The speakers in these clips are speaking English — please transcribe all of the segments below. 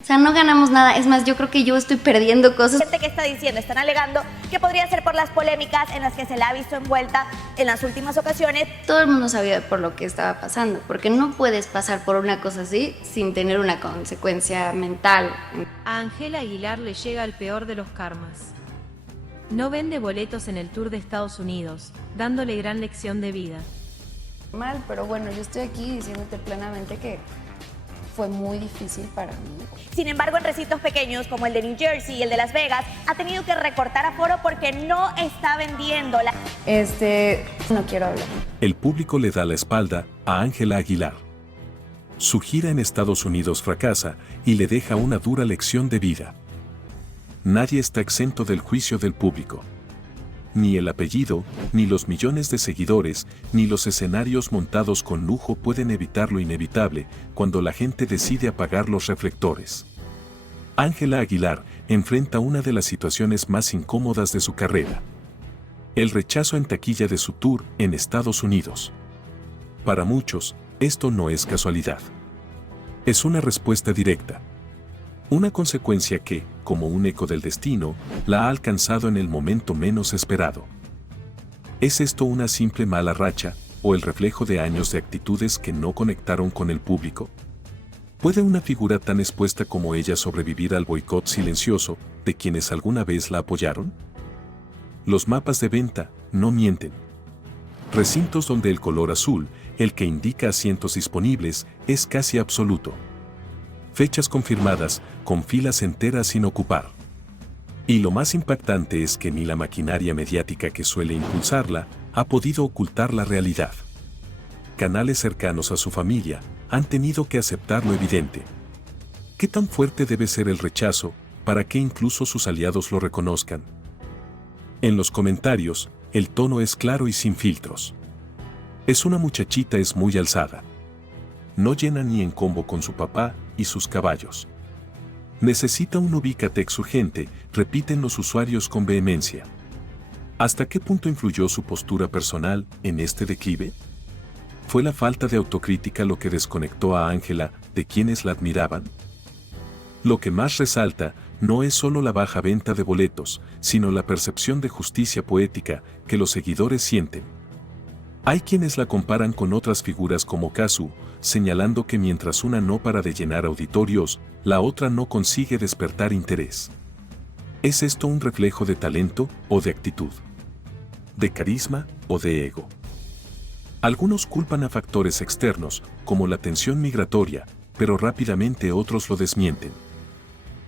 O sea, no ganamos nada. Es más, yo creo que yo estoy perdiendo cosas. Gente que está diciendo, están alegando que podría ser por las polémicas en las que se la ha visto envuelta en las últimas ocasiones. Todo el mundo sabía por lo que estaba pasando, porque no puedes pasar por una cosa así sin tener una consecuencia mental. A Ángela Aguilar le llega el peor de los karmas. No vende boletos en el tour de Estados Unidos, dándole gran lección de vida. Mal, pero bueno, yo estoy aquí diciéndote plenamente que fue muy difícil para mí. Sin embargo, en recintos pequeños como el de New Jersey y el de Las Vegas, ha tenido que recortar aforo porque no está vendiendo. No quiero hablar. El público le da la espalda a Ángela Aguilar. Su gira en Estados Unidos fracasa y le deja una dura lección de vida. Nadie está exento del juicio del público. Ni el apellido, ni los millones de seguidores, ni los escenarios montados con lujo pueden evitar lo inevitable cuando la gente decide apagar los reflectores. Ángela Aguilar enfrenta una de las situaciones más incómodas de su carrera: el rechazo en taquilla de su tour en Estados Unidos. Para muchos, esto no es casualidad. Es una respuesta directa. Una consecuencia que, como un eco del destino, la ha alcanzado en el momento menos esperado. ¿Es esto una simple mala racha, o el reflejo de años de actitudes que no conectaron con el público? ¿Puede una figura tan expuesta como ella sobrevivir al boicot silencioso de quienes alguna vez la apoyaron? Los mapas de venta no mienten. Recintos donde el color azul, el que indica asientos disponibles, es casi absoluto. Fechas confirmadas, con filas enteras sin ocupar. Y lo más impactante es que ni la maquinaria mediática que suele impulsarla ha podido ocultar la realidad. Canales cercanos a su familia han tenido que aceptar lo evidente. ¿Qué tan fuerte debe ser el rechazo para que incluso sus aliados lo reconozcan? En los comentarios, el tono es claro y sin filtros. Es una muchachita, es muy alzada. No llena ni en combo con su papá y sus caballos. Necesita un 𝗥𝗘𝗖𝗔𝗕 urgente, repiten los usuarios con vehemencia. ¿Hasta qué punto influyó su postura personal en este declive? ¿Fue la falta de autocrítica lo que desconectó a Ángela de quienes la admiraban? Lo que más resalta no es solo la baja venta de boletos, sino la percepción de justicia poética que los seguidores sienten. Hay quienes la comparan con otras figuras como 𝗥𝗘𝗖𝗔𝗕, señalando que mientras una no para de llenar auditorios, la otra no consigue despertar interés. ¿Es esto un reflejo de talento o de actitud? ¿De carisma o de ego? Algunos culpan a factores externos, como la tensión migratoria, pero rápidamente otros lo desmienten.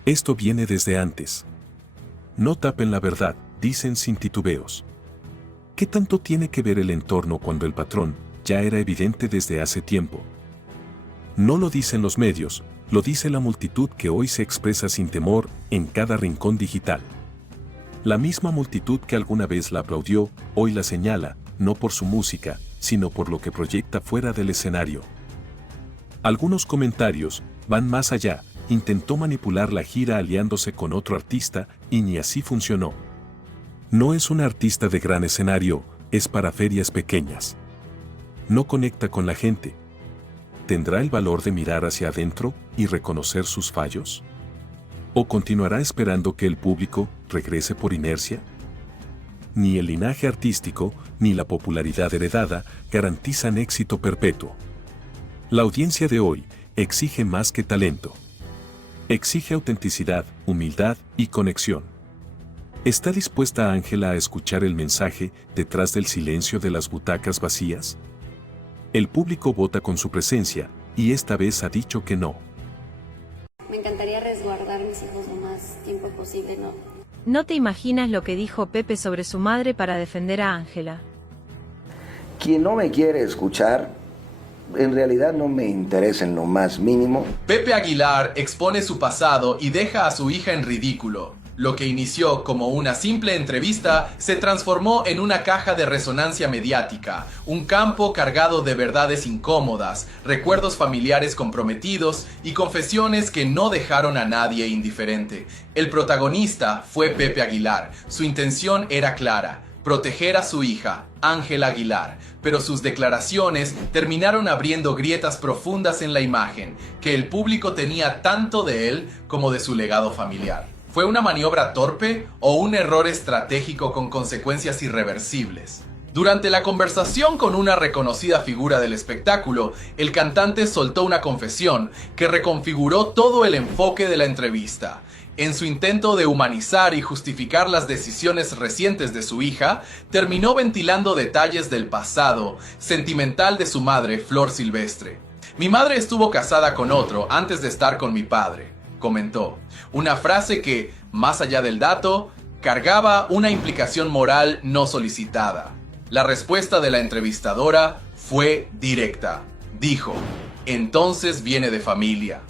Esto viene desde antes. No tapen la verdad, dicen sin titubeos. ¿Qué tanto tiene que ver el entorno cuando el patrón ya era evidente desde hace tiempo? No lo dicen los medios, lo dice la multitud que hoy se expresa sin temor en cada rincón digital. La misma multitud que alguna vez la aplaudió, hoy la señala, no por su música, sino por lo que proyecta fuera del escenario. Algunos comentarios van más allá: intentó manipular la gira aliándose con otro artista y ni así funcionó. No es una artista de gran escenario, es para ferias pequeñas. No conecta con la gente. ¿Tendrá el valor de mirar hacia adentro y reconocer sus fallos? ¿O continuará esperando que el público regrese por inercia? Ni el linaje artístico, ni la popularidad heredada garantizan éxito perpetuo. La audiencia de hoy exige más que talento. Exige autenticidad, humildad y conexión. ¿Está dispuesta Ángela a escuchar el mensaje detrás del silencio de las butacas vacías? El público vota con su presencia, y esta vez ha dicho que no. Me encantaría resguardar a mis hijos lo más tiempo posible, ¿no? No te imaginas lo que dijo Pepe sobre su madre para defender a Ángela. Quien no me quiere escuchar, en realidad no me interesa en lo más mínimo. Pepe Aguilar expone su pasado y deja a su hija en ridículo. Lo que inició como una simple entrevista se transformó en una caja de resonancia mediática, un campo cargado de verdades incómodas, recuerdos familiares comprometidos y confesiones que no dejaron a nadie indiferente. El protagonista fue Pepe Aguilar. Su intención era clara: proteger a su hija, Ángela Aguilar, pero sus declaraciones terminaron abriendo grietas profundas en la imagen que el público tenía tanto de él como de su legado familiar. ¿Fue una maniobra torpe o un error estratégico con consecuencias irreversibles? Durante la conversación con una reconocida figura del espectáculo, el cantante soltó una confesión que reconfiguró todo el enfoque de la entrevista. En su intento de humanizar y justificar las decisiones recientes de su hija, terminó ventilando detalles del pasado sentimental de su madre, Flor Silvestre. Mi madre estuvo casada con otro antes de estar con mi padre, comentó. Una frase que, más allá del dato, cargaba una implicación moral no solicitada. La respuesta de la entrevistadora fue directa. Dijo, entonces viene de familia.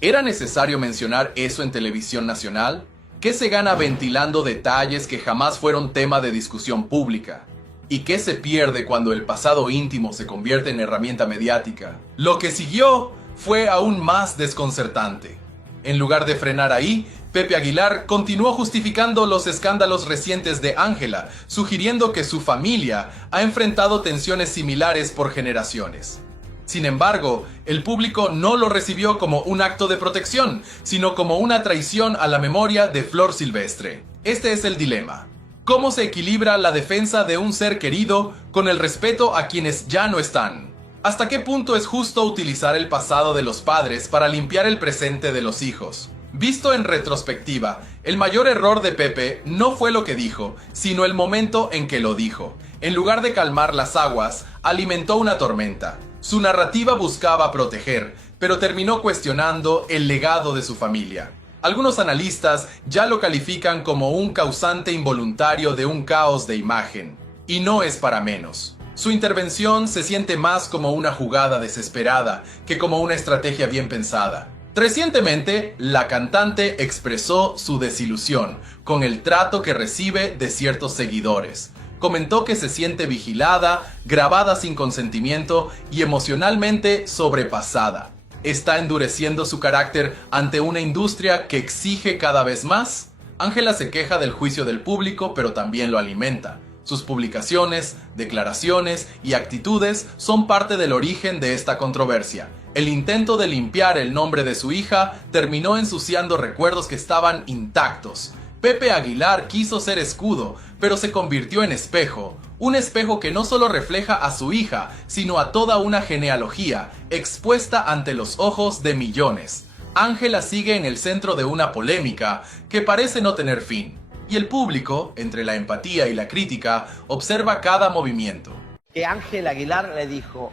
¿Era necesario mencionar eso en televisión nacional? ¿Qué se gana ventilando detalles que jamás fueron tema de discusión pública? ¿Y qué se pierde cuando el pasado íntimo se convierte en herramienta mediática? Lo que siguió fue aún más desconcertante. En lugar de frenar ahí, Pepe Aguilar continuó justificando los escándalos recientes de Ángela, sugiriendo que su familia ha enfrentado tensiones similares por generaciones. Sin embargo, el público no lo recibió como un acto de protección, sino como una traición a la memoria de Flor Silvestre. Este es el dilema. ¿Cómo se equilibra la defensa de un ser querido con el respeto a quienes ya no están? ¿Hasta qué punto es justo utilizar el pasado de los padres para limpiar el presente de los hijos? Visto en retrospectiva, el mayor error de Pepe no fue lo que dijo, sino el momento en que lo dijo. En lugar de calmar las aguas, alimentó una tormenta. Su narrativa buscaba proteger, pero terminó cuestionando el legado de su familia. Algunos analistas ya lo califican como un causante involuntario de un caos de imagen. Y no es para menos. Su intervención se siente más como una jugada desesperada que como una estrategia bien pensada. Recientemente, la cantante expresó su desilusión con el trato que recibe de ciertos seguidores. Comentó que se siente vigilada, grabada sin consentimiento y emocionalmente sobrepasada. ¿Está endureciendo su carácter ante una industria que exige cada vez más? Ángela se queja del juicio del público, pero también lo alimenta. Sus publicaciones, declaraciones y actitudes son parte del origen de esta controversia. El intento de limpiar el nombre de su hija terminó ensuciando recuerdos que estaban intactos. Pepe Aguilar quiso ser escudo, pero se convirtió en espejo. Un espejo que no solo refleja a su hija, sino a toda una genealogía, expuesta ante los ojos de millones. Ángela sigue en el centro de una polémica que parece no tener fin. Y el público, entre la empatía y la crítica, observa cada movimiento. Que Ángela Aguilar le dijo,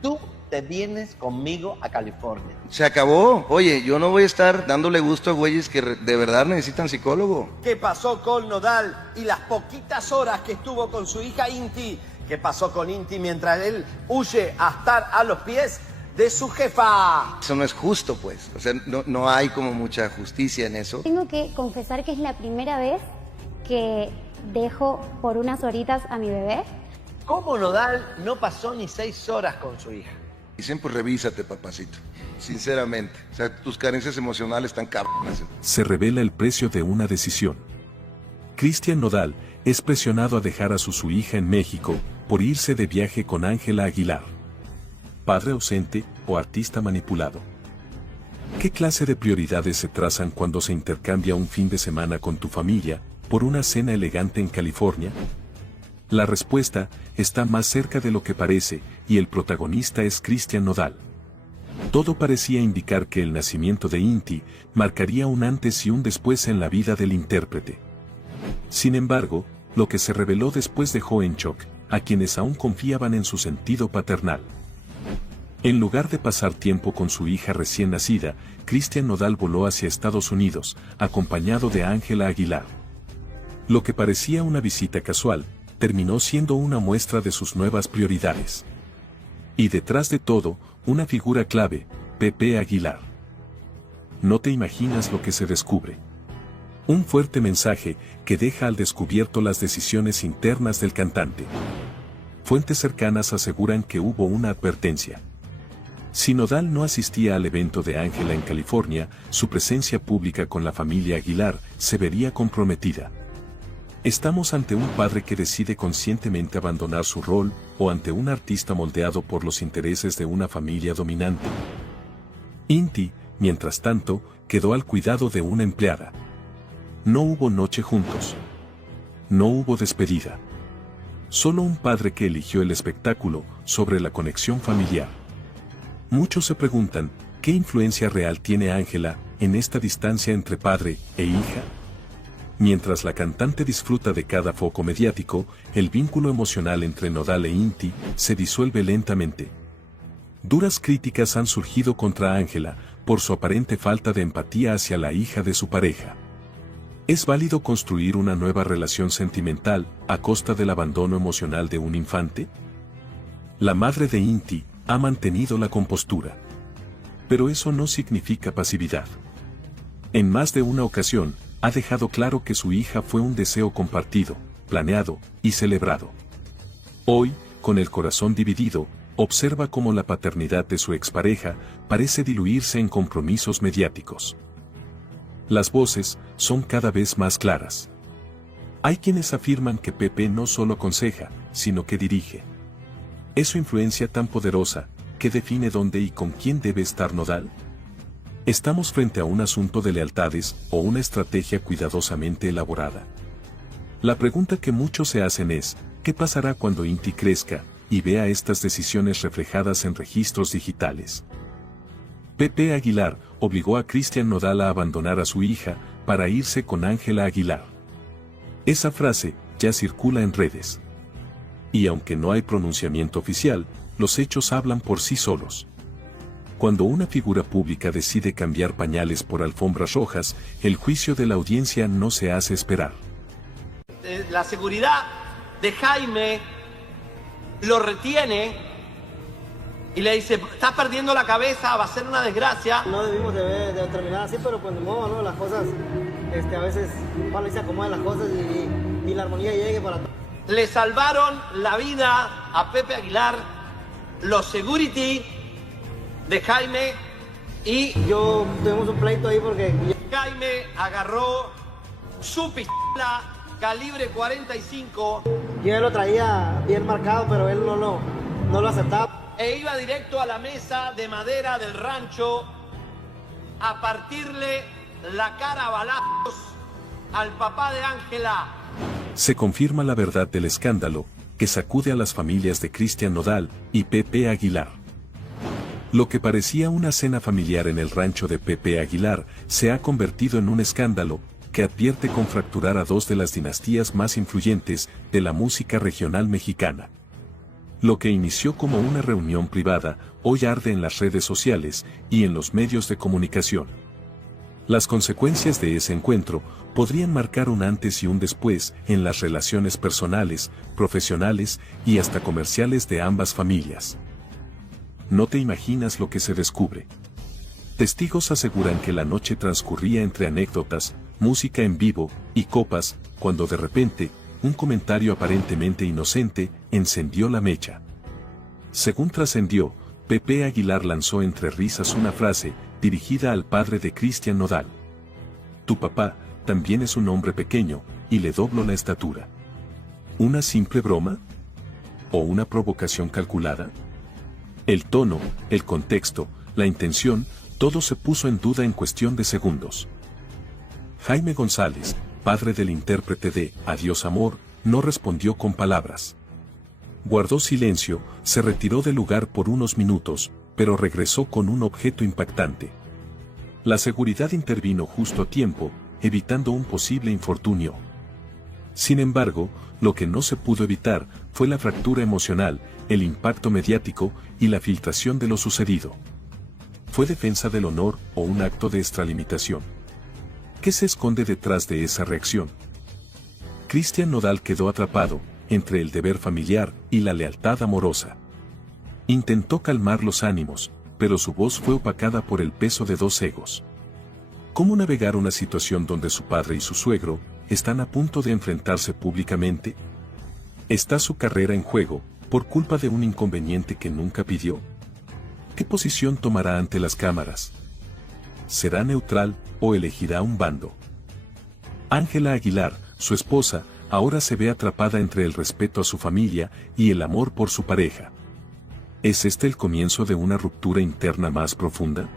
tú te vienes conmigo a California. Se acabó. Oye, yo no voy a estar dándole gusto a güeyes que de verdad necesitan psicólogo. ¿Qué pasó con Nodal y las poquitas horas que estuvo con su hija Inti? ¿Qué pasó con Inti mientras él huye a estar a los pies de su jefa? Eso no es justo, pues. O sea, no hay como mucha justicia en eso. Tengo que confesar que es la primera vez que dejo por unas horitas a mi bebé. ¿Cómo Nodal no pasó ni 6 horas con su hija? Dicen, pues revísate, papacito. Sinceramente. O sea, tus carencias emocionales están cabronas. Se revela el precio de una decisión. Cristian Nodal es presionado a dejar a su hija en México por irse de viaje con Ángela Aguilar. Padre ausente o artista manipulado. ¿Qué clase de prioridades se trazan cuando se intercambia un fin de semana con tu familia por una cena elegante en California? La respuesta está más cerca de lo que parece, y el protagonista es Cristian Nodal. Todo parecía indicar que el nacimiento de Inti marcaría un antes y un después en la vida del intérprete. Sin embargo, lo que se reveló después dejó en shock a quienes aún confiaban en su sentido paternal. En lugar de pasar tiempo con su hija recién nacida, Cristian Nodal voló hacia Estados Unidos, acompañado de Ángela Aguilar. Lo que parecía una visita casual, terminó siendo una muestra de sus nuevas prioridades. Y detrás de todo, una figura clave, Pepe Aguilar. No te imaginas lo que se descubre. Un fuerte mensaje que deja al descubierto las decisiones internas del cantante. Fuentes cercanas aseguran que hubo una advertencia. Si Nodal no asistía al evento de Ángela en California, su presencia pública con la familia Aguilar se vería comprometida. Estamos ante un padre que decide conscientemente abandonar su rol o ante un artista moldeado por los intereses de una familia dominante. Inti, mientras tanto, quedó al cuidado de una empleada. No hubo noche juntos. No hubo despedida. Solo un padre que eligió el espectáculo sobre la conexión familiar. Muchos se preguntan, ¿qué influencia real tiene Ángela en esta distancia entre padre e hija? Mientras la cantante disfruta de cada foco mediático, el vínculo emocional entre Nodal e Inti se disuelve lentamente. Duras críticas han surgido contra Ángela por su aparente falta de empatía hacia la hija de su pareja. ¿Es válido construir una nueva relación sentimental a costa del abandono emocional de un infante? La madre de Inti ha mantenido la compostura. Pero eso no significa pasividad. En más de una ocasión, ha dejado claro que su hija fue un deseo compartido, planeado y celebrado. Hoy, con el corazón dividido, observa cómo la paternidad de su expareja parece diluirse en compromisos mediáticos. Las voces son cada vez más claras. Hay quienes afirman que Pepe no solo aconseja, sino que dirige. ¿Es su influencia tan poderosa que define dónde y con quién debe estar Nodal? ¿Estamos frente a un asunto de lealtades o una estrategia cuidadosamente elaborada? La pregunta que muchos se hacen es, ¿qué pasará cuando Inti crezca y vea estas decisiones reflejadas en registros digitales? Pepe Aguilar obligó a Cristian Nodal a abandonar a su hija para irse con Ángela Aguilar. Esa frase ya circula en redes. Y aunque no hay pronunciamiento oficial, los hechos hablan por sí solos. Cuando una figura pública decide cambiar pañales por alfombras rojas, el juicio de la audiencia no se hace esperar. La seguridad de Jaime lo retiene y le dice, estás perdiendo la cabeza, va a ser una desgracia. No debimos de terminar así, pero pues de modo, ¿no? Las cosas, a veces se acomodan las cosas y la armonía llegue para todos. Le salvaron la vida a Pepe Aguilar, los security de Jaime, y yo tuvimos un pleito ahí porque Jaime agarró su pistola calibre 45. Yo ya lo traía bien marcado, pero él no lo aceptaba. E iba directo a la mesa de madera del rancho a partirle la cara a balazos al papá de Ángela. Se confirma la verdad del escándalo, que sacude a las familias de Cristian Nodal y Pepe Aguilar. Lo que parecía una cena familiar en el rancho de Pepe Aguilar se ha convertido en un escándalo que advierte con fracturar a dos de las dinastías más influyentes de la música regional mexicana. Lo que inició como una reunión privada, hoy arde en las redes sociales y en los medios de comunicación. Las consecuencias de ese encuentro podrían marcar un antes y un después en las relaciones personales, profesionales y hasta comerciales de ambas familias. No te imaginas lo que se descubre. Testigos aseguran que la noche transcurría entre anécdotas, música en vivo y copas, cuando de repente, un comentario aparentemente inocente encendió la mecha. Según trascendió, Pepe Aguilar lanzó entre risas una frase dirigida al padre de Cristian Nodal. Tu papá también es un hombre pequeño y le doblo la estatura. ¿Una simple broma? ¿O una provocación calculada? El tono, el contexto, la intención, todo se puso en duda en cuestión de segundos. Jaime González, padre del intérprete de Adiós Amor, no respondió con palabras. Guardó silencio, se retiró del lugar por unos minutos, pero regresó con un objeto impactante. La seguridad intervino justo a tiempo, evitando un posible infortunio. Sin embargo, lo que no se pudo evitar fue la fractura emocional, el impacto mediático y la filtración de lo sucedido. ¿Fue defensa del honor o un acto de extralimitación? ¿Qué se esconde detrás de esa reacción? Cristian Nodal quedó atrapado entre el deber familiar y la lealtad amorosa. Intentó calmar los ánimos, pero su voz fue opacada por el peso de dos egos. ¿Cómo navegar una situación donde su padre y su suegro están a punto de enfrentarse públicamente? ¿Está su carrera en juego por culpa de un inconveniente que nunca pidió? ¿Qué posición tomará ante las cámaras? ¿Será neutral o elegirá un bando? Ángela Aguilar, su esposa, ahora se ve atrapada entre el respeto a su familia y el amor por su pareja. ¿Es este el comienzo de una ruptura interna más profunda?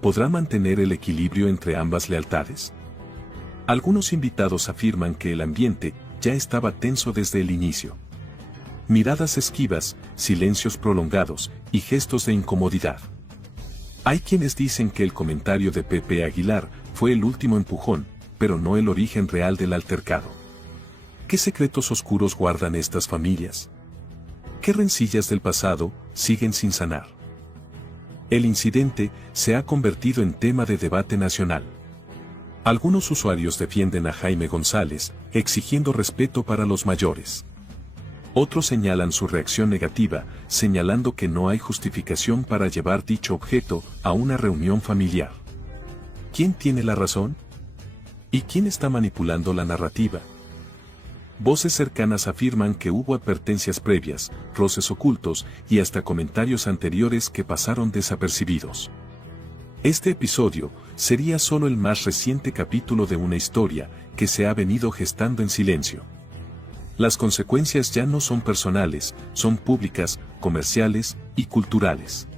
¿Podrá mantener el equilibrio entre ambas lealtades? Algunos invitados afirman que el ambiente ya estaba tenso desde el inicio. Miradas esquivas, silencios prolongados y gestos de incomodidad. Hay quienes dicen que el comentario de Pepe Aguilar fue el último empujón, pero no el origen real del altercado. ¿Qué secretos oscuros guardan estas familias? ¿Qué rencillas del pasado siguen sin sanar? El incidente se ha convertido en tema de debate nacional. Algunos usuarios defienden a Jaime González, exigiendo respeto para los mayores. Otros señalan su reacción negativa, señalando que no hay justificación para llevar dicho objeto a una reunión familiar. ¿Quién tiene la razón? ¿Y quién está manipulando la narrativa? Voces cercanas afirman que hubo advertencias previas, roces ocultos y hasta comentarios anteriores que pasaron desapercibidos. Este episodio sería solo el más reciente capítulo de una historia que se ha venido gestando en silencio. Las consecuencias ya no son personales, son públicas, comerciales y culturales.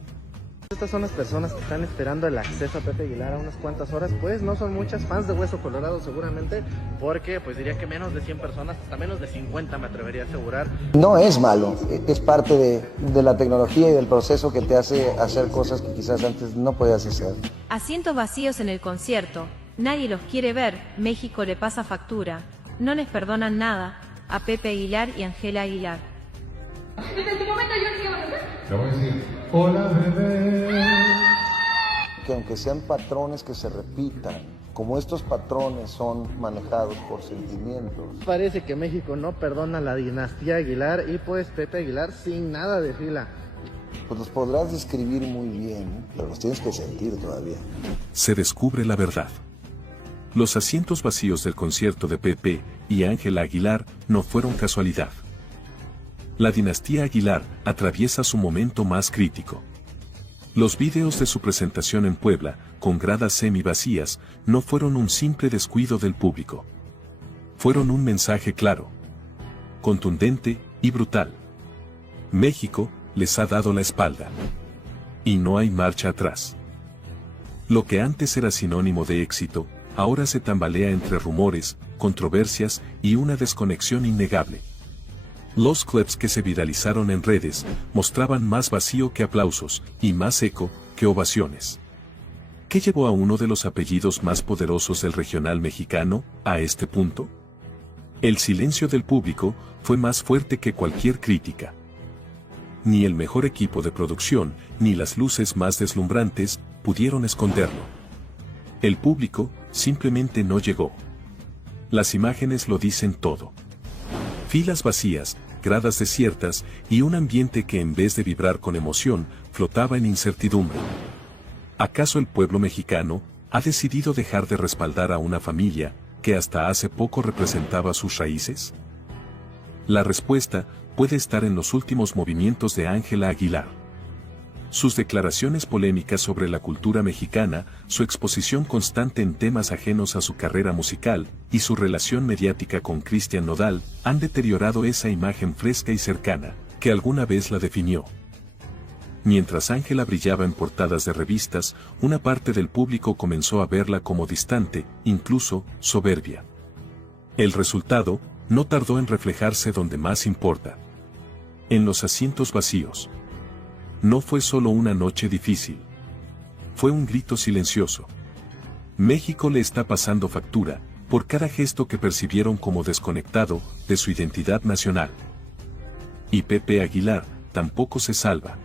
Estas son las personas que están esperando el acceso a Pepe Aguilar a unas cuantas horas, pues no son muchas, fans de Hueso Colorado seguramente, porque pues diría que menos de 100 personas, hasta menos de 50 me atrevería a asegurar. No es malo, es parte de la tecnología y del proceso que te hace hacer cosas que quizás antes no podías hacer. Asientos vacíos en el concierto, nadie los quiere ver, México le pasa factura, no les perdonan nada a Pepe Aguilar y Ángela Aguilar. Desde este momento yo le quiero decir. Te voy a decir, hola bebé. Que aunque sean patrones que se repitan, como estos patrones son manejados por sentimientos. Parece que México no perdona a la dinastía Aguilar y pues Pepe Aguilar sin nada de fila. Pues los podrás describir muy bien, pero los tienes que sentir todavía. Se descubre la verdad. Los asientos vacíos del concierto de Pepe y Ángela Aguilar no fueron casualidad. La dinastía Aguilar atraviesa su momento más crítico. Los vídeos de su presentación en Puebla, con gradas semivacías, no fueron un simple descuido del público. Fueron un mensaje claro, contundente y brutal. México les ha dado la espalda. Y no hay marcha atrás. Lo que antes era sinónimo de éxito, ahora se tambalea entre rumores, controversias y una desconexión innegable. Los clips que se viralizaron en redes mostraban más vacío que aplausos y más eco que ovaciones. ¿Qué llevó a uno de los apellidos más poderosos del regional mexicano a este punto? El silencio del público fue más fuerte que cualquier crítica. Ni el mejor equipo de producción, ni las luces más deslumbrantes pudieron esconderlo. El público simplemente no llegó. Las imágenes lo dicen todo. Filas vacías, gradas desiertas y un ambiente que en vez de vibrar con emoción, flotaba en incertidumbre. ¿Acaso el pueblo mexicano ha decidido dejar de respaldar a una familia que hasta hace poco representaba sus raíces? La respuesta puede estar en los últimos movimientos de Ángela Aguilar. Sus declaraciones polémicas sobre la cultura mexicana, su exposición constante en temas ajenos a su carrera musical, y su relación mediática con Cristian Nodal, han deteriorado esa imagen fresca y cercana, que alguna vez la definió. Mientras Ángela brillaba en portadas de revistas, una parte del público comenzó a verla como distante, incluso soberbia. El resultado no tardó en reflejarse donde más importa. En los asientos vacíos. No fue solo una noche difícil. Fue un grito silencioso. México le está pasando factura por cada gesto que percibieron como desconectado de su identidad nacional. Y Pepe Aguilar tampoco se salva.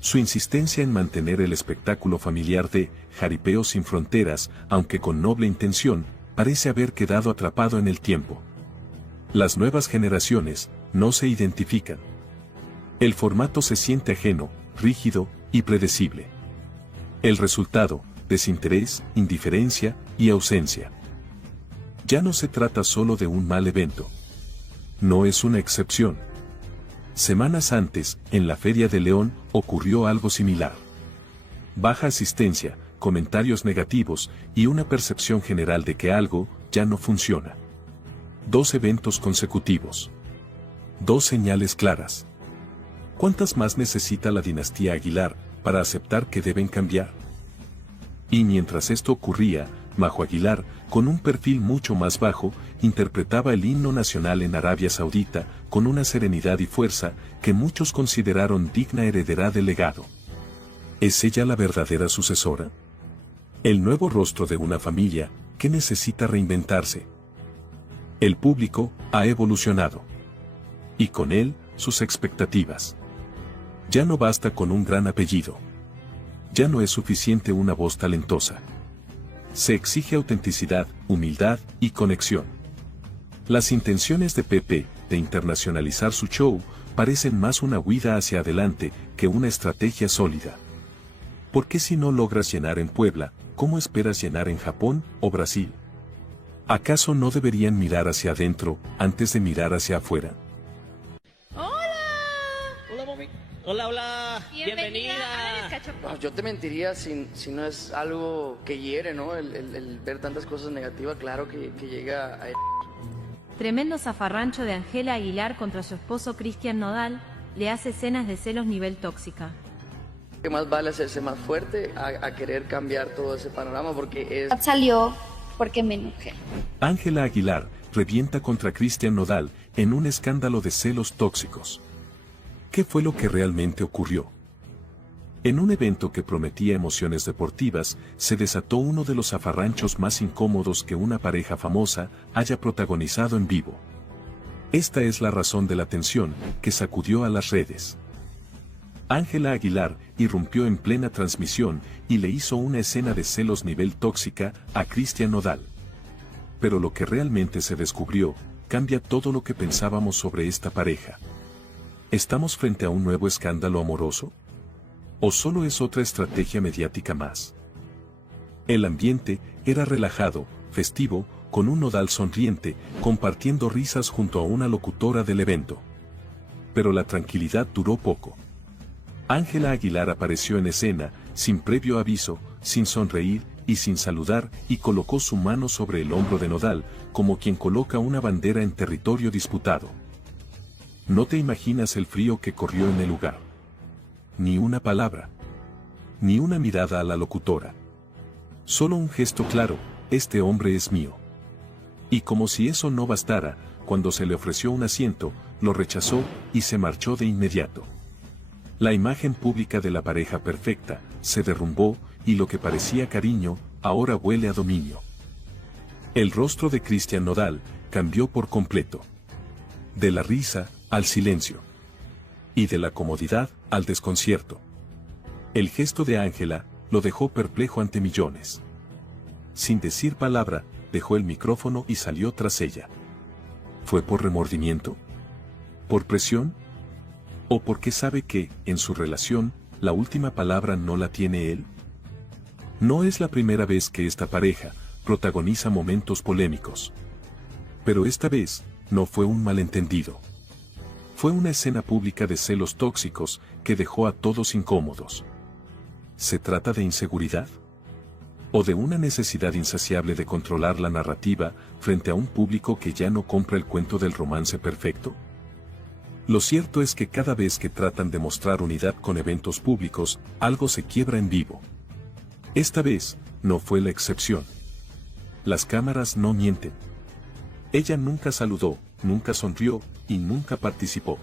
Su insistencia en mantener el espectáculo familiar de Jaripeo sin fronteras, aunque con noble intención, parece haber quedado atrapado en el tiempo. Las nuevas generaciones no se identifican. El formato se siente ajeno, rígido y predecible. El resultado, desinterés, indiferencia y ausencia. Ya no se trata solo de un mal evento. No es una excepción. Semanas antes, en la Feria de León, ocurrió algo similar. Baja asistencia, comentarios negativos y una percepción general de que algo ya no funciona. 2 eventos consecutivos. 2 señales claras. ¿Cuántas más necesita la dinastía Aguilar para aceptar que deben cambiar? Y mientras esto ocurría, Majo Aguilar, con un perfil mucho más bajo, interpretaba el himno nacional en Arabia Saudita con una serenidad y fuerza que muchos consideraron digna heredera del legado. ¿Es ella la verdadera sucesora? El nuevo rostro de una familia que necesita reinventarse. El público ha evolucionado. Y con él, sus expectativas. Ya no basta con un gran apellido. Ya no es suficiente una voz talentosa. Se exige autenticidad, humildad y conexión. Las intenciones de Pepe de internacionalizar su show parecen más una huida hacia adelante que una estrategia sólida. ¿Por qué si no logras llenar en Puebla, cómo esperas llenar en Japón o Brasil? ¿Acaso no deberían mirar hacia adentro antes de mirar hacia afuera? Hola, mami. Hola, hola. Bienvenida. No, yo te mentiría si no es algo que hiere, ¿no? El ver tantas cosas negativas, claro que llega a... Tremendo zafarrancho de Ángela Aguilar contra su esposo Cristian Nodal, le hace escenas de celos nivel tóxica. Que más vale hacerse más fuerte a querer cambiar todo ese panorama porque es... Salió porque me enojé. Ángela Aguilar revienta contra Cristian Nodal en un escándalo de celos tóxicos. ¿Qué fue lo que realmente ocurrió? En un evento que prometía emociones deportivas, se desató uno de los zafarranchos más incómodos que una pareja famosa haya protagonizado en vivo. Esta es la razón de la tensión que sacudió a las redes. Ángela Aguilar irrumpió en plena transmisión y le hizo una escena de celos nivel tóxica a Cristian Nodal. Pero lo que realmente se descubrió, cambia todo lo que pensábamos sobre esta pareja. ¿Estamos frente a un nuevo escándalo amoroso? ¿O solo es otra estrategia mediática más? El ambiente era relajado, festivo, con un Nodal sonriente, compartiendo risas junto a una locutora del evento. Pero la tranquilidad duró poco. Ángela Aguilar apareció en escena, sin previo aviso, sin sonreír y sin saludar, y colocó su mano sobre el hombro de Nodal, como quien coloca una bandera en territorio disputado. No te imaginas el frío que corrió en el lugar. Ni una palabra. Ni una mirada a la locutora. Solo un gesto claro, este hombre es mío. Y como si eso no bastara, cuando se le ofreció un asiento, lo rechazó y se marchó de inmediato. La imagen pública de la pareja perfecta se derrumbó y lo que parecía cariño, ahora huele a dominio. El rostro de Cristian Nodal cambió por completo. De la risa al silencio. Y de la comodidad al desconcierto. El gesto de Ángela lo dejó perplejo ante millones. Sin decir palabra, dejó el micrófono y salió tras ella. ¿Fue por remordimiento? ¿Por presión? ¿O porque sabe que, en su relación, la última palabra no la tiene él? No es la primera vez que esta pareja protagoniza momentos polémicos. Pero esta vez, no fue un malentendido. Fue una escena pública de celos tóxicos que dejó a todos incómodos. ¿Se trata de inseguridad? ¿O de una necesidad insaciable de controlar la narrativa frente a un público que ya no compra el cuento del romance perfecto? Lo cierto es que cada vez que tratan de mostrar unidad con eventos públicos, algo se quiebra en vivo. Esta vez, no fue la excepción. Las cámaras no mienten. Ella nunca saludó, nunca sonrió, y nunca participó.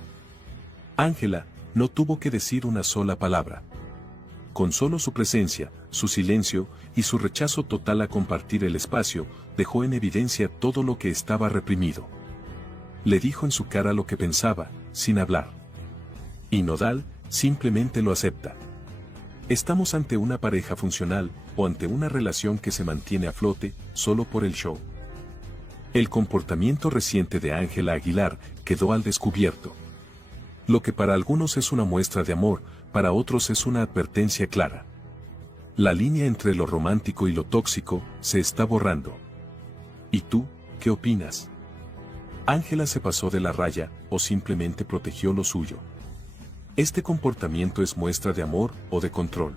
Ángela no tuvo que decir una sola palabra. Con solo su presencia, su silencio y su rechazo total a compartir el espacio, dejó en evidencia todo lo que estaba reprimido. Le dijo en su cara lo que pensaba, sin hablar. Y Nodal simplemente lo acepta. ¿Estamos ante una pareja funcional o ante una relación que se mantiene a flote solo por el show? El comportamiento reciente de Ángela Aguilar quedó al descubierto. Lo que para algunos es una muestra de amor, para otros es una advertencia clara. La línea entre lo romántico y lo tóxico se está borrando. ¿Y tú, qué opinas? ¿Ángela se pasó de la raya o simplemente protegió lo suyo? ¿Este comportamiento es muestra de amor o de control?